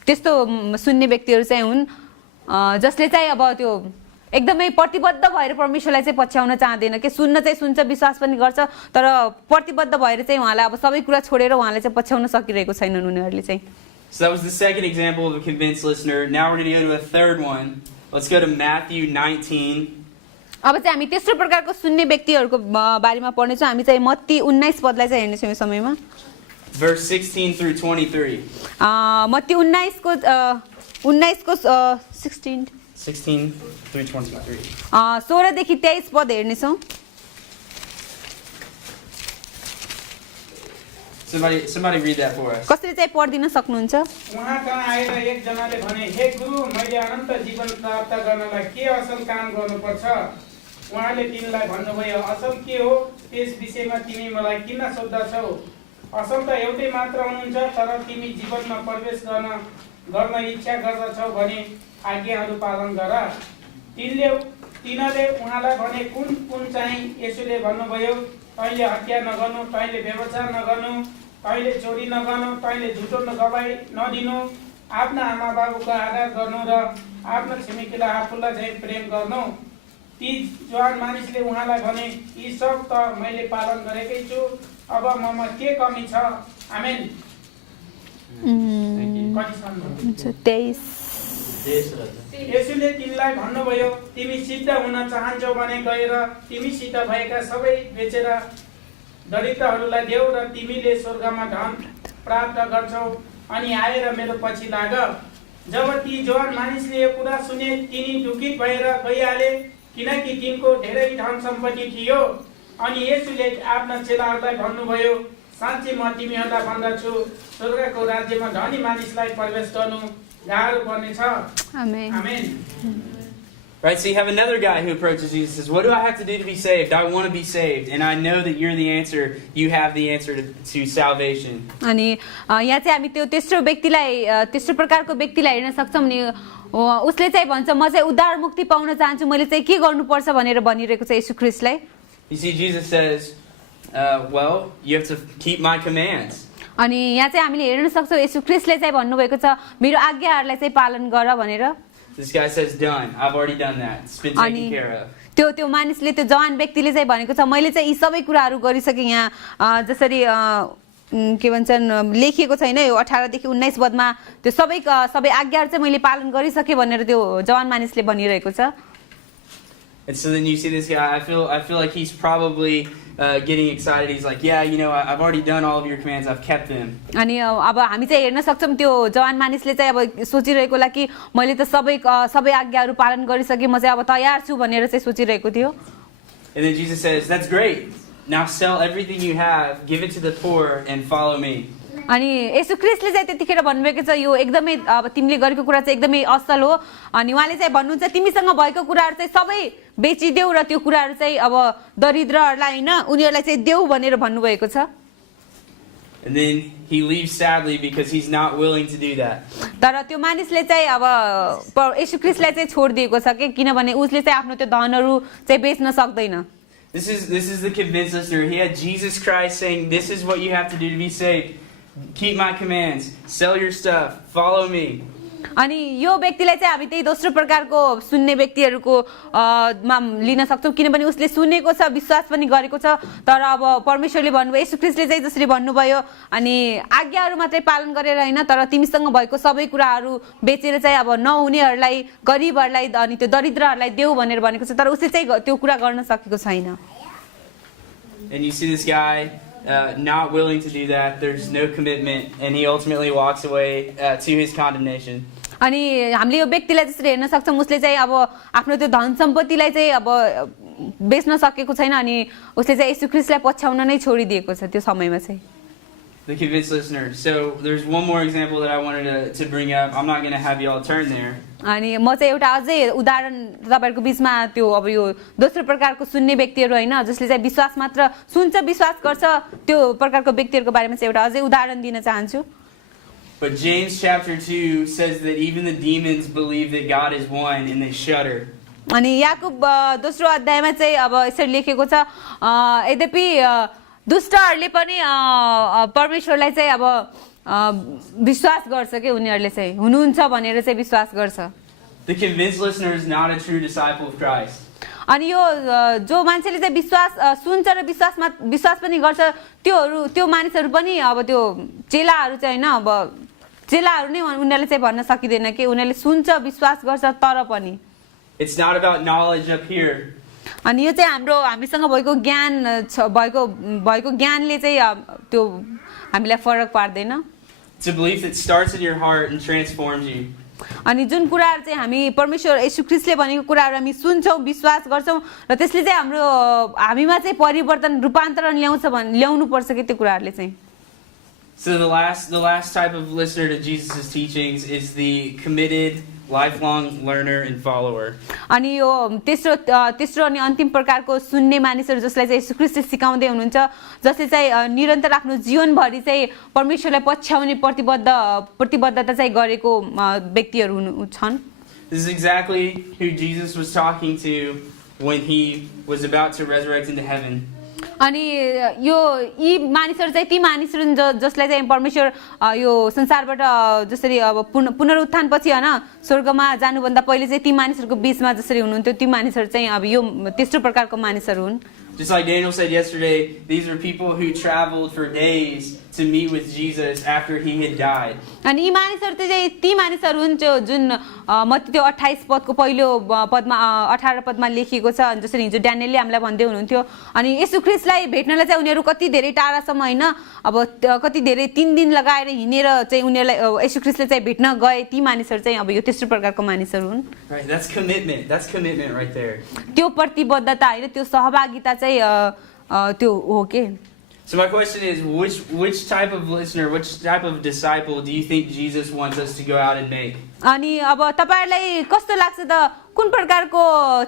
त्यस्तो सुन्ने व्यक्तिहरू चाहिँ हुन् जसले चाहिँ अब त्यो एकदमै प्रतिबद्ध भएर परमेश्वरलाई चाहिँ पछ्याउन चाहदैन के सुन्न चाहिँ सुन्छ विश्वास पनि गर्छ तर प्रतिबद्ध भएर चाहिँ उहाँलाई अब सबै कुरा छोडेर उहाँलाई चाहिँ पछ्याउन सकिरहेको छैनन् उनीहरूले चाहिँ So that was the second example of a convinced listener. Now we're going to go to a third one. Let's go to Matthew 19. अब चाहिँ हामी तेस्रो प्रकारको सुन्ने व्यक्तिहरूको बारेमा पढ्नेछौँ। हामी चाहिँ मत्ती 19 पदलाई चाहिँ हेर्नेछौँ यो समयमा। Verse 16 through 23. मत्ती 19 को 16 through 23. 16 देखि 23 पद हेर्नेछौँ। Somebody read that for us. कसरी चाहिँ पढ्दिन सक्नुहुन्छ? उहाँ कहाँ आएर एकजनाले भने, हे गुरु, मैले अनन्त जीवन प्राप्त गर्नलाई के असल काम गर्नुपर्छ? उहाँले तिनलाई भन्नुभयो, असल के हो त्यस विषयमा तिमी मलाई किन सोध्दछौ? असल त एउटै मात्र हुनुहुन्छ, तर तिमी जीवनमा प्रवेश गर्न इच्छा गर्दछौ भने आज्ञाहरू पालन गर। तिनीले उहाँलाई भने, कुन चाहिँ? यसुले भन्नुभयो, तैँले हत्या नगर्नु, तैँले व्यभिचार नगर्नु, तैँले चोरी नगर्नु, तैँले झुटो गवाही नदिनु, आफ्ना आमा बाबुको आदर गर्नु र आफ्नो छिमेकीलाई आफूलाई चाहिँ प्रेम गर्नु। ती जवान मानिसले उहाँलाई भने, यी सब त मैले पालन गरेकै छु, अब ममा के कमी छ? आमेन। यसुले तिमीलाई भन्नुभयो, तिमी सिद्ध हुन चाहन्छौ भने गएर तिमीसित भएका सबै बेचेर दरिद्रहरूलाई देऊ र तिमीले स्वर्गमा धन प्राप्त गर्छौ, अनि आएर मेरो पछि लाग। जब ती जवान मानिसले यो कुरा सुने, तिनी दुखित भएर गइहाले, किनकि तिनको धेरै धन सम्पत्ति थियो। अनि यसुले आफ्ना चेलाहरूलाई भन्नुभयो, साँच्चै म तिमीहरूलाई भन्दछु, स्वर्गको राज्यमा धनी मानिसलाई प्रवेश गर्नु गाह्रो पर्नेछ। आमेन। आमेन। Right, so you have another guy who approaches Jesus and says, what do I have to do to be saved? I want to be saved, and I know that you're the answer. You have the answer to salvation. अनि यहाँ चाहिँ हामी त्यो तेस्रो प्रकारको व्यक्तिलाई हेर्न सक्छौँ नि। उसले चाहिँ भन्छ, म चाहिँ उद्धार मुक्ति पाउन चाहन्छु, मैले चाहिँ के गर्नुपर्छ भनेर भनिरहेको छ येशू ख्रीष्टलाई। You see, Jesus says, well, you have to keep my commands. अनि यहाँ चाहिँ हामीले हेर्न सक्छौँ येशू ख्रीष्टले चाहिँ भन्नुभएको छ, मेरो आज्ञाहरूलाई चाहिँ पालन गर भनेर। This guy says, done. I've already done that. It's been taken care of. त्यो मानिसले, त्यो जवान व्यक्तिले चाहिँ भनेको छ, मैले चाहिँ यी सबै कुराहरू गरिसकेँ। यहाँ जसरी के भन्छन् लेखिएको छैन यो 18 देखि 19 पदमा, त्यो सबै आज्ञाहरू चाहिँ मैले पालन गरिसकेँ भनेर त्यो जवान मानिसले भनिरहेको छ। And so then you see this guy, I feel like he's probably getting excited. He's like, yeah, you know, I've already done all of your commands. I've kept them. अनि अब हामी चाहिँ हेर्न सक्छौँ त्यो जवान मानिसले चाहिँ अब सोचिरहेको होला कि मैले त सबै आज्ञाहरू पालन गरिसकेँ, म चाहिँ अब तयार छु भनेर चाहिँ सोचिरहेको थियो। And then Jesus says, that's great. Now sell everything you have, give it to the poor, and follow me. अनि येशू ख्रीष्टले चाहिँ त्यतिखेर भन्नुभएको छ, यो एकदमै अब तिमीले गरेको कुरा चाहिँ एकदमै असल हो। अनि उहाँले चाहिँ भन्नुहुन्छ, तिमीसँग भएको कुराहरू चाहिँ सबै बेचिदेऊ र त्यो कुराहरू चाहिँ अब दरिद्रहरूलाई हैन उनीहरूलाई चाहिँ देऊ भनेर भन्नुभएको छ। And then he leaves sadly because he's not willing to do that. तर त्यो मानिसले चाहिँ अब येशू ख्रीष्टलाई चाहिँ छोडिदिएको छ कि किनभने उसले चाहिँ आफ्नो त्यो धनहरू चाहिँ बेच्न सक्दैन। This is the convinced listener. He had Jesus Christ saying, this is what you have to do to be saved. Keep my commands, sell your stuff, follow me. अनि यो व्यक्तिलाई चाहिँ हामी त्यही दोस्रो प्रकारको सुन्ने व्यक्तिहरूको मा लिन सक्छौँ, किनभने उसले सुनेको छ, विश्वास पनि गरेको छ, तर अब परमेश्वरले भन्नुभयो, येशू ख्रीष्टले चाहिँ जसरी भन्नुभयो, अनि आज्ञाहरू मात्रै पालन गरेर हैन, तर तिमीसँग भएको सबै कुराहरू बेचेर चाहिँ अब नहुनेहरूलाई, गरिबहरूलाई अनि त्यो दरिद्रहरूलाई देऊ भनेर भनेको छ, तर उसले चाहिँ त्यो कुरा गर्न सकेको छैन। And you see this guy not willing to do that. There's no commitment, and he ultimately walks away to his condemnation. अनि हामीले यो व्यक्तिलाई जसरी हेर्न सक्छौँ, उसले चाहिँ अब आफ्नो त्यो धन सम्पत्तिलाई चाहिँ अब बेच्न सकेको छैन, अनि उसले चाहिँ येशू ख्रीष्टलाई पछ्याउन नै छोडिदिएको छ त्यो समयमा चाहिँ। The convinced listener. So there's one more example that I wanted to bring up. I'm not going to have you all turn there. अनि म चाहिँ एउटा अझै उदाहरण तपाईहरुको बीचमा त्यो अब यो दोस्रो प्रकारको सुन्ने व्यक्तिहरू हैन, जसले चाहिँ विश्वास मात्र सुन्छ, विश्वास गर्छ, त्यो प्रकारको व्यक्तिहरूको बारेमा चाहिँ एउटा अझै उदाहरण दिन चाहन्छु। But James chapter 2 says that even the demons believe that God is one and they shudder. अनि याकूब दोस्रो अध्यायमा चाहिँ अब यसरी लेखेको छ, यद्यपि दुष्टहरूले पनि परमेश्वरलाई चाहिँ अब विश्वास गर्छ के उनीहरूले चाहिँ हुनुहुन्छ भनेर चाहिँ विश्वास गर्छ। The convinced listener is not a true disciple of Christ. अनि यो जो मान्छेले चाहिँ विश्वास सुन्छ र विश्वास पनि गर्छ, त्यो मानिसहरू पनि अब त्यो चेलाहरू चाहिँ हैन, अब चेलाहरू नै उनीहरूले चाहिँ भन्न सकिँदैन कि उनीहरूले सुन्छ विश्वास गर्छ तर पनि It's not about knowledge up here. अनि यो चाहिँ हामीसँग भएको ज्ञान भएको ज्ञानले चाहिँ त्यो हामीलाई फरक पार्दैन It's a belief that starts in your heart and transforms you. अनि जुन कुराहरू चाहिँ हामी परमेश्वर येशू ख्रीष्टले भनेको कुराहरू हामी सुन्छौँ विश्वास गर्छौँ र त्यसले चाहिँ हामीमा चाहिँ परिवर्तन रूपान्तरण ल्याउनु पर्छ कि त्यो कुराहरूले चाहिँ So the last type of listener to Jesus' teachings is the committed, lifelong learner and follower. अनि यो तेस्रो अनि अन्तिम प्रकारको सुन्ने मानिसहरू जसलाई चाहिँ येशू ख्रीष्टले सिकाउँदै हुनुहुन्छ जसले चाहिँ निरन्तर आफ्नो जीवनभरि चाहिँ परमेश्वरलाई पछ्याउने प्रतिबद्धता चाहिँ गरेको व्यक्तिहरू छन् This is exactly who Jesus was talking to when he was about to resurrect into heaven. अनि यी मानिसहरू चाहिँ ती मानिसहरू जसलाई चाहिँ परमेश्वर यो संसारबाट जसरी अब पुनरुत्थान पछि हैन स्वर्गमा जानुभन्दा पहिले चाहिँ ती मानिसहरूको बीचमा जसरी हुनुहुन्थ्यो ती मानिसहरू चाहिँ अब यो तेस्रो प्रकारको मानिसहरू हुन् Just like Daniel said yesterday, these are people who traveled for days to meet with Jesus after he had died. अनि यी मानिसहरू चाहिँ ती मानिसहरू हुन् जुन मत्ती त्यो 28 पदको पहिलो पदमा 18 पदमा लेखिएको छ जसरी हिजो ड्यानियलले हामीलाई भन्दै हुनुहुन्थ्यो अनि येशू ख्रीष्टलाई भेट्नलाई चाहिँ उनीहरू कति धेरै टाढासम्म हैन अब कति धेरै 3 दिन लगाएर हिनेर चाहिँ उनीहरूलाई येशू ख्रीष्टले चाहिँ भेट्न गए ती मानिसहरू चाहिँ अब यो तेस्रो प्रकारको मानिसहरू हुन् Right, that's commitment. That's commitment right there. त्यो प्रतिबद्धता हैन त्यो सहभागिता चाहिँ त्यो हो के So my question is, which type of listener, which type of disciple do you think Jesus wants us to go out and make? अनि अब तपाईहरुलाई कस्तो लाग्छ त कुन प्रकारको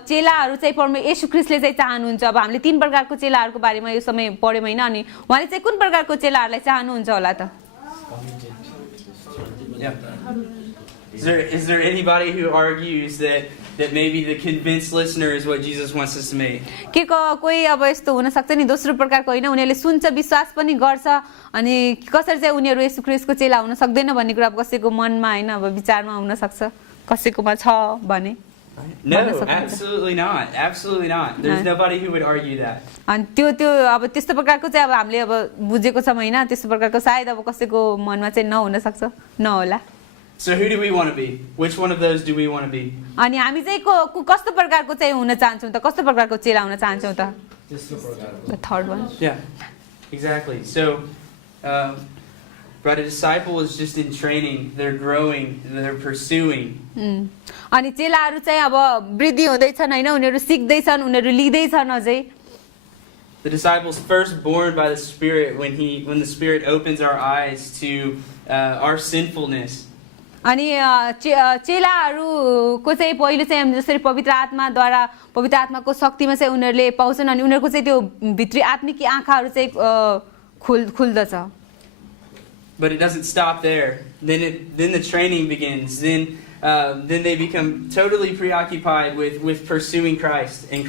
चेलाहरू चाहिँ येशू ख्रीष्टले चाहिँ चाहनुहुन्छ अब हामीले तीन प्रकारको चेलाहरूको बारेमा यो समय पढ्यौं हैन अनि उहाँले चाहिँ कुन प्रकारको चेलाहरूलाई चाहनुहुन्छ होला त Yeah. Is there anybody who argues that maybe the convinced listener is what Jesus wants us to make? के कोही अब यस्तो हुन सक्छ नि दोस्रो प्रकारको हैन उनीहरूले सुन्छ विश्वास पनि गर्छ अनि कसरी चाहिँ उनीहरू येशू ख्रीष्टको चेला हुन सक्दैन भन्ने कुरा कसैको मनमा हैन अब विचारमा हुन सक्छ कसैकोमा छ भने No, absolutely not. Absolutely not. There's nobody who would argue that. अनि त्यो अब त्यस्तो प्रकारको चाहिँ अब हामीले अब बुझेको छौं हैन त्यस्तो प्रकारको सायद अब कसैको मनमा चाहिँ नहुन सक्छ नहोला So who do we want to be? Which one of those do we want to be? अनि हामी चाहिँ कस्तो प्रकारको चाहिँ हुन चाहन्छौं त कस्तो प्रकारको चेला हुन चाहन्छौं त The third one. Yeah. Exactly. So but a disciple is just in training. They're growing, they're pursuing. अनि चेलाहरू चाहिँ अब वृद्धि हुँदैछन् हैन उनीहरू सिक्दैछन् उनीहरू लिँदैछन् अझै The disciples first born by the Spirit when the Spirit opens our eyes to our sinfulness. अनि चेलाहरूको चाहिँ पहिलो चाहिँ जसरी पवित्र आत्माद्वारा पवित्र आत्माको शक्तिमा चाहिँ उनीहरूले पाउँछन् अनि उनीहरूको चाहिँ त्यो भित्री आत्मिक आँखाहरू चाहिँ खुल्दछ But it doesn't stop there. Then the training begins. Then they become totally preoccupied with pursuing Christ and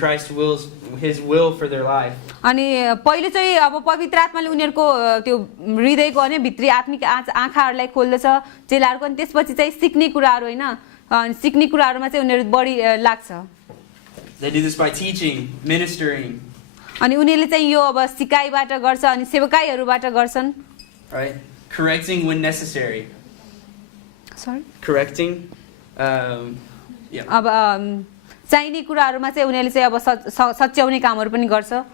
His will for their life. अनि पहिले चाहिँ अब पवित्र आत्माले उनीहरूको त्यो हृदयको अनि भित्री आत्मिक आँखाहरूलाई खोल्दछ चेलाहरूको अनि त्यसपछि चाहिँ सिक्ने कुराहरू हैन सिक्ने कुराहरूमा चाहिँ उनीहरू बढी लाग्छ They do this by teaching, ministering. अनि उनीहरूले चाहिँ यो अब सिकाइबाट गर्छ अनि सेवकाईहरूबाट गर्छन् Right? Correcting when necessary. Sorry? Correcting. Yeah. अब चाहिने कुराहरूमा चाहिँ उनीहरूले चाहिँ अब सच्याउने कामहरू पनि गर्छ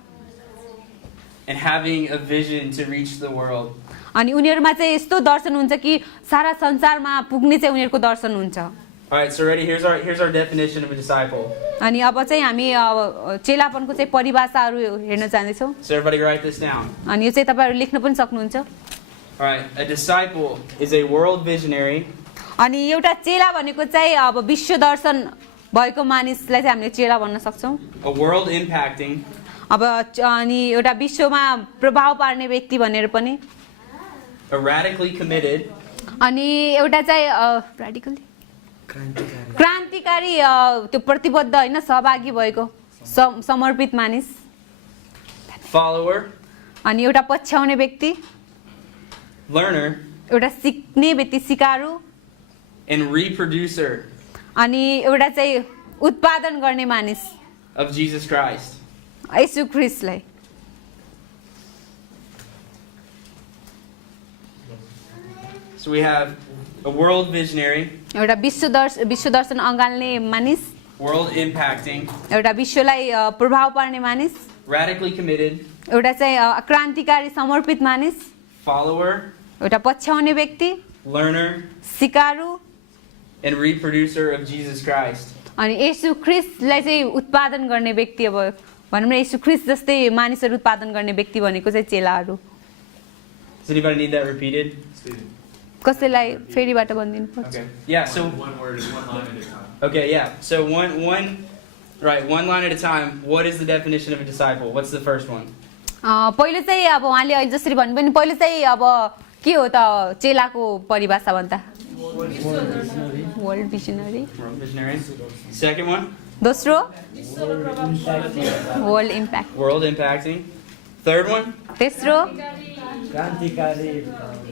And having a vision to reach the world. अनि उनीहरुमा चाहिँ यस्तो दर्शन हुन्छ कि सारा संसारमा पुग्ने चाहिँ उनीहरुको दर्शन हुन्छ All right, so ready? Here's our definition of a disciple. अनि अब चाहिँ हामी चेलापनको चाहिँ परिभाषाहरू हेर्न जाँदैछौँ So everybody write this down. अनि यो चाहिँ तपाईहरु लेख्न पनि सक्नुहुन्छ All right, a disciple is a world visionary. अनि एउटा चेला भनेको चाहिँ अब विश्व दर्शन भएको मानिसलाई चाहिँ हामीले चेला भन्न सक्छौं A world impacting. अब अनि एउटा विश्वमा प्रभाव पार्ने व्यक्ति भनेर पनि A radically committed. अनि एउटा चाहिँ radically क्रान्तिकारी त्यो प्रतिबद्ध हैन सहभागी भएको समर्पित मानिस Follower. अनि एउटा पछ्याउने व्यक्ति Learner. एउटा सिक्ने व्यक्ति सिकारु And reproducer. अनि एउटा चाहिँ उत्पादन गर्ने मानिस Of Jesus Christ. Yeshu ख्रीष्टलाई So we have a world visionary, एउटा विश्वदर्शन अँगाल्ने मानिस, world impacting, एउटा विश्वलाई प्रभाव पार्ने मानिस, radically committed, एउटा चाहिँ क्रान्तिकारी समर्पित मानिस, follower, एउटा पछ्याउने व्यक्ति, learner, सिकारु, and reproducer of Jesus Christ. अनि येशू ख्रिस्टलाई चाहिँ उत्पादन गर्ने व्यक्ति, अब भनौँ न येशू ख्रिस्ट जस्तै मानिसहरू उत्पादन गर्ने व्यक्ति भनेको चाहिँ चेलाहरू। Does anybody need that repeated? कसैलाई फेरिबाट भनिदिनु पर्छ? Okay. Yeah, so One word and one line at a time. okay, yeah. So one line at a time. What is the definition of a disciple? What's the first one? पहिलो चाहिँ अब उहाँले अहिले जसरी भन्नुभयो नि, पहिलो चाहिँ अब के हो त चेलाको परिभाषा भन्दा? World visionary. World visionary. Second one? दोस्रो world impact. World impacting. Third one? तेस्रो क्रान्तिकारी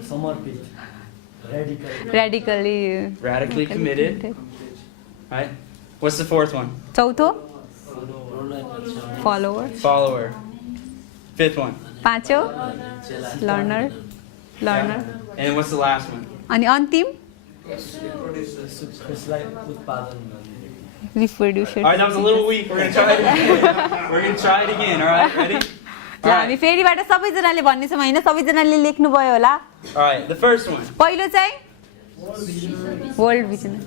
समर्पित radically Radically committed. Right? What's the fourth one? चौथो फलोवर, Follower. Fifth one. पाँचौँ learner. And then what's the last one? अनि अन्तिम ख्रिस्टलाई उत्पादन गर्ने रिप्रोड्युसर। All right, that was a little weak. We're gonna try it again. We're gonna try it again. All right, ready? ल हामी फेरिबाट सबैजनाले भन्नेछौँ होइन, सबैजनाले लेख्नुभयो होला। All right, the first one. पहिलो चाहिँ world vision.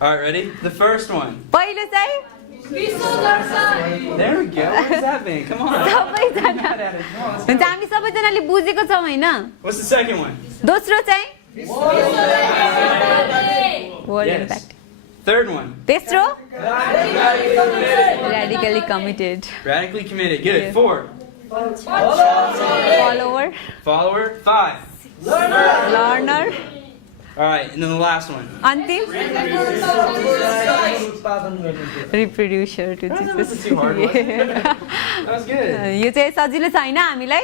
All right, ready? The first one. पहिलो चाहिँ There we go. What does that mean? Come on. सबैजना Come on, let's हुन्छ, go. हामी सबैजनाले बुझेको छौँ होइन। What's the second one? दोस्रो चाहिँ world Yes. Impact. Third one. तेस्रो radically committed. Radically committed. Good. Four. Follower, Follower. Five. Learner, All right, and then the last one. अन्तिम उत्पादन गर्ने रिप्रोड्युसर to That wasn't too hard, was it? That was good. यो चाहिँ सजिलो छैन हामीलाई।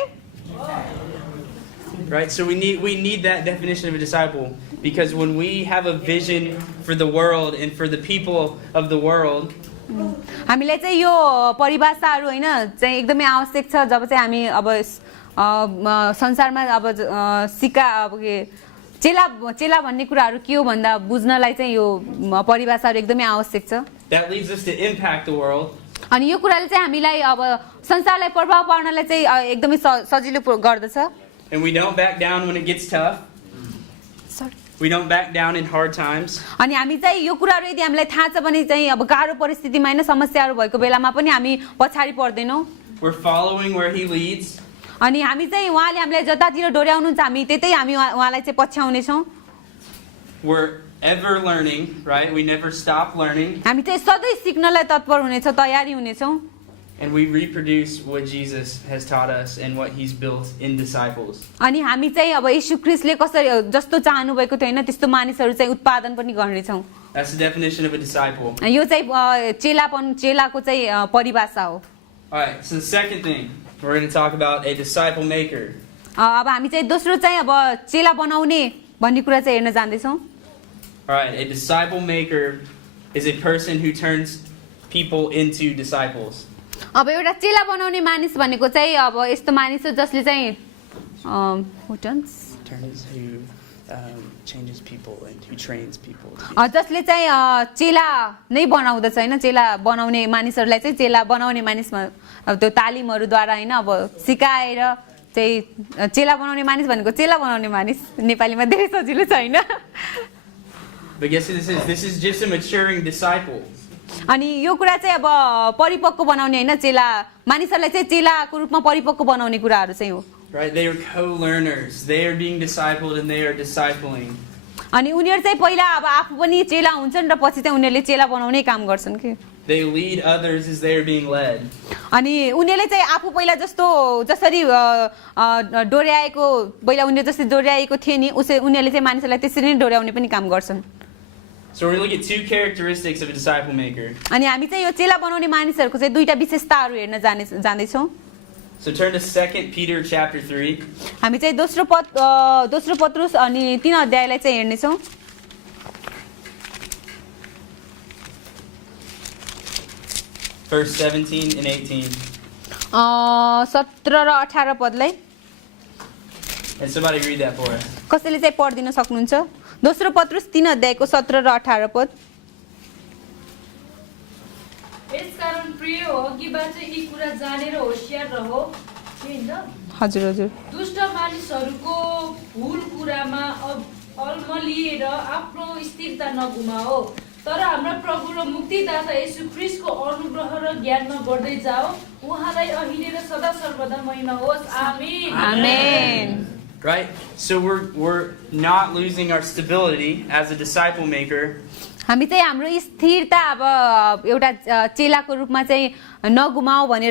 Right, so we need that definition of a disciple, because when we have a vision for the world and for the people of the world, हामीलाई चाहिँ यो परिभाषाहरू होइन चाहिँ एकदमै आवश्यक छ। जब चाहिँ हामी अब संसारमा अब सिका अब के चेला भन्ने कुराहरू के हो भन्दा बुझ्नलाई चाहिँ यो परिभाषाहरू एकदमै आवश्यक छ। that leads us to impact the world. अनि यो कुराले चाहिँ हामीलाई अब संसारलाई प्रभाव पार्नलाई चाहिँ एकदमै सजिलो गर्दछ। And we don't back down when it gets tough. We don't back down in hard times. अनि हामी चाहिँ यो कुराहरू यदि हामीलाई थाहा छ भने चाहिँ अब गाह्रो परिस्थितिमा होइन समस्याहरू भएको बेलामा पनि हामी पछाडि पर्दैनौँ। We're following where he leads. अनि हामी चाहिँ उहाँले हामीलाई जतातिर डोर्याउनुहुन्छ हामी त्यतै हामी उहाँलाई चाहिँ पछ्याउनेछौँ। We're ever learning, right? We never stop learning. हामी चाहिँ सधैँ सिक्नलाई तत्पर हुनेछौँ, तयारी हुनेछौँ। And we reproduce what Jesus has taught us and what he's built in disciples. अनि हामी चाहिँ अब येशू ख्रिस्टले कसरी जस्तो चाहनु भएको थियो होइन त्यस्तो मानिसहरू चाहिँ उत्पादन पनि गर्नेछौँ। That's the definition of a disciple. यो चाहिँ चेलाको चाहिँ परिभाषा हो। All right, so the second thing, we're going to talk about a disciple maker. अब हामी चाहिँ दोस्रो चाहिँ अब चेला बनाउने भन्ने कुरा चाहिँ हेर्न जाँदैछौँ। All right, a disciple maker is a person who turns people into disciples. अब एउटा चेला बनाउने मानिस भनेको चाहिँ अब यस्तो मानिस हो जसले चाहिँ Changes people and who trains people. जसले चाहिँ चेला नै बनाउँदछ होइन, चेला बनाउने मानिसहरूलाई चाहिँ चेला बनाउने मानिसमा अब त्यो तालिमहरूद्वारा होइन अब सिकाएर चाहिँ चेला बनाउने मानिस भनेको चेला बनाउने मानिस नेपालीमा धेरै सजिलो छ होइन। But guess who this is? This is just a maturing disciple. अनि यो कुरा चाहिँ अब परिपक्व बनाउने होइन, चेला मानिसहरूलाई चाहिँ चेलाको रूपमा परिपक्व बनाउने कुराहरू चाहिँ हो। Right? They are co-learners. They are being discipled and they are discipling. अनि उनीहरू चाहिँ पहिला अब आफू पनि चेला हुन्छन् र पछि चाहिँ उनीहरूले चेला बनाउने काम गर्छन् कि। They lead others as they are being led. अनि उनीहरूले चाहिँ आफू पहिला जसरी डोर्याएको पहिला उनीहरू जसरी डोर्याएको थिए नि उनीहरूले चाहिँ मानिसहरूलाई त्यसरी नै डोर्याउने पनि काम गर्छन्। So we're going to look at two characteristics of a disciple maker. अनि हामी चाहिँ यो चेला बनाउने मानिसहरूको चाहिँ दुईटा विशेषताहरू हेर्न जाँदैछौँ। So turn to 2 Peter chapter 3. हामी चाहिँ दोस्रो पत्रुस अनि 3 अध्यायलाई चाहिँ हेर्नेछौँ। Verse 17 and 18. 17 र 18 पदलाई And somebody read that for us. कसैले चाहिँ पढिदिन सक्नुहुन्छ? दोस्रो पत्रुस 3 अध्यायको 17 र 18 पद। यसकारण प्रिय हो अघिबाट यी कुरा जानेर होशियार रहो। हजुर हजुर। दुष्ट मानिसहरूको भुल कुरामा अल्मलिएर आफ्नो स्थिरता नगुमाओ, तर हाम्रा प्रभु र मुक्तिदाता येशू ख्रीष्टको अनुग्रह र ज्ञानमा बढ्दै जाओ। उहाँलाई अहिले र सदा सर्वदा महिमा होस्। आमेन। आमेन। Right? So we're not losing our stability as a disciple maker. हामी चाहिँ हाम्रो स्थिरता अब एउटा चेलाको रूपमा चाहिँ नगुमाऊ भनेर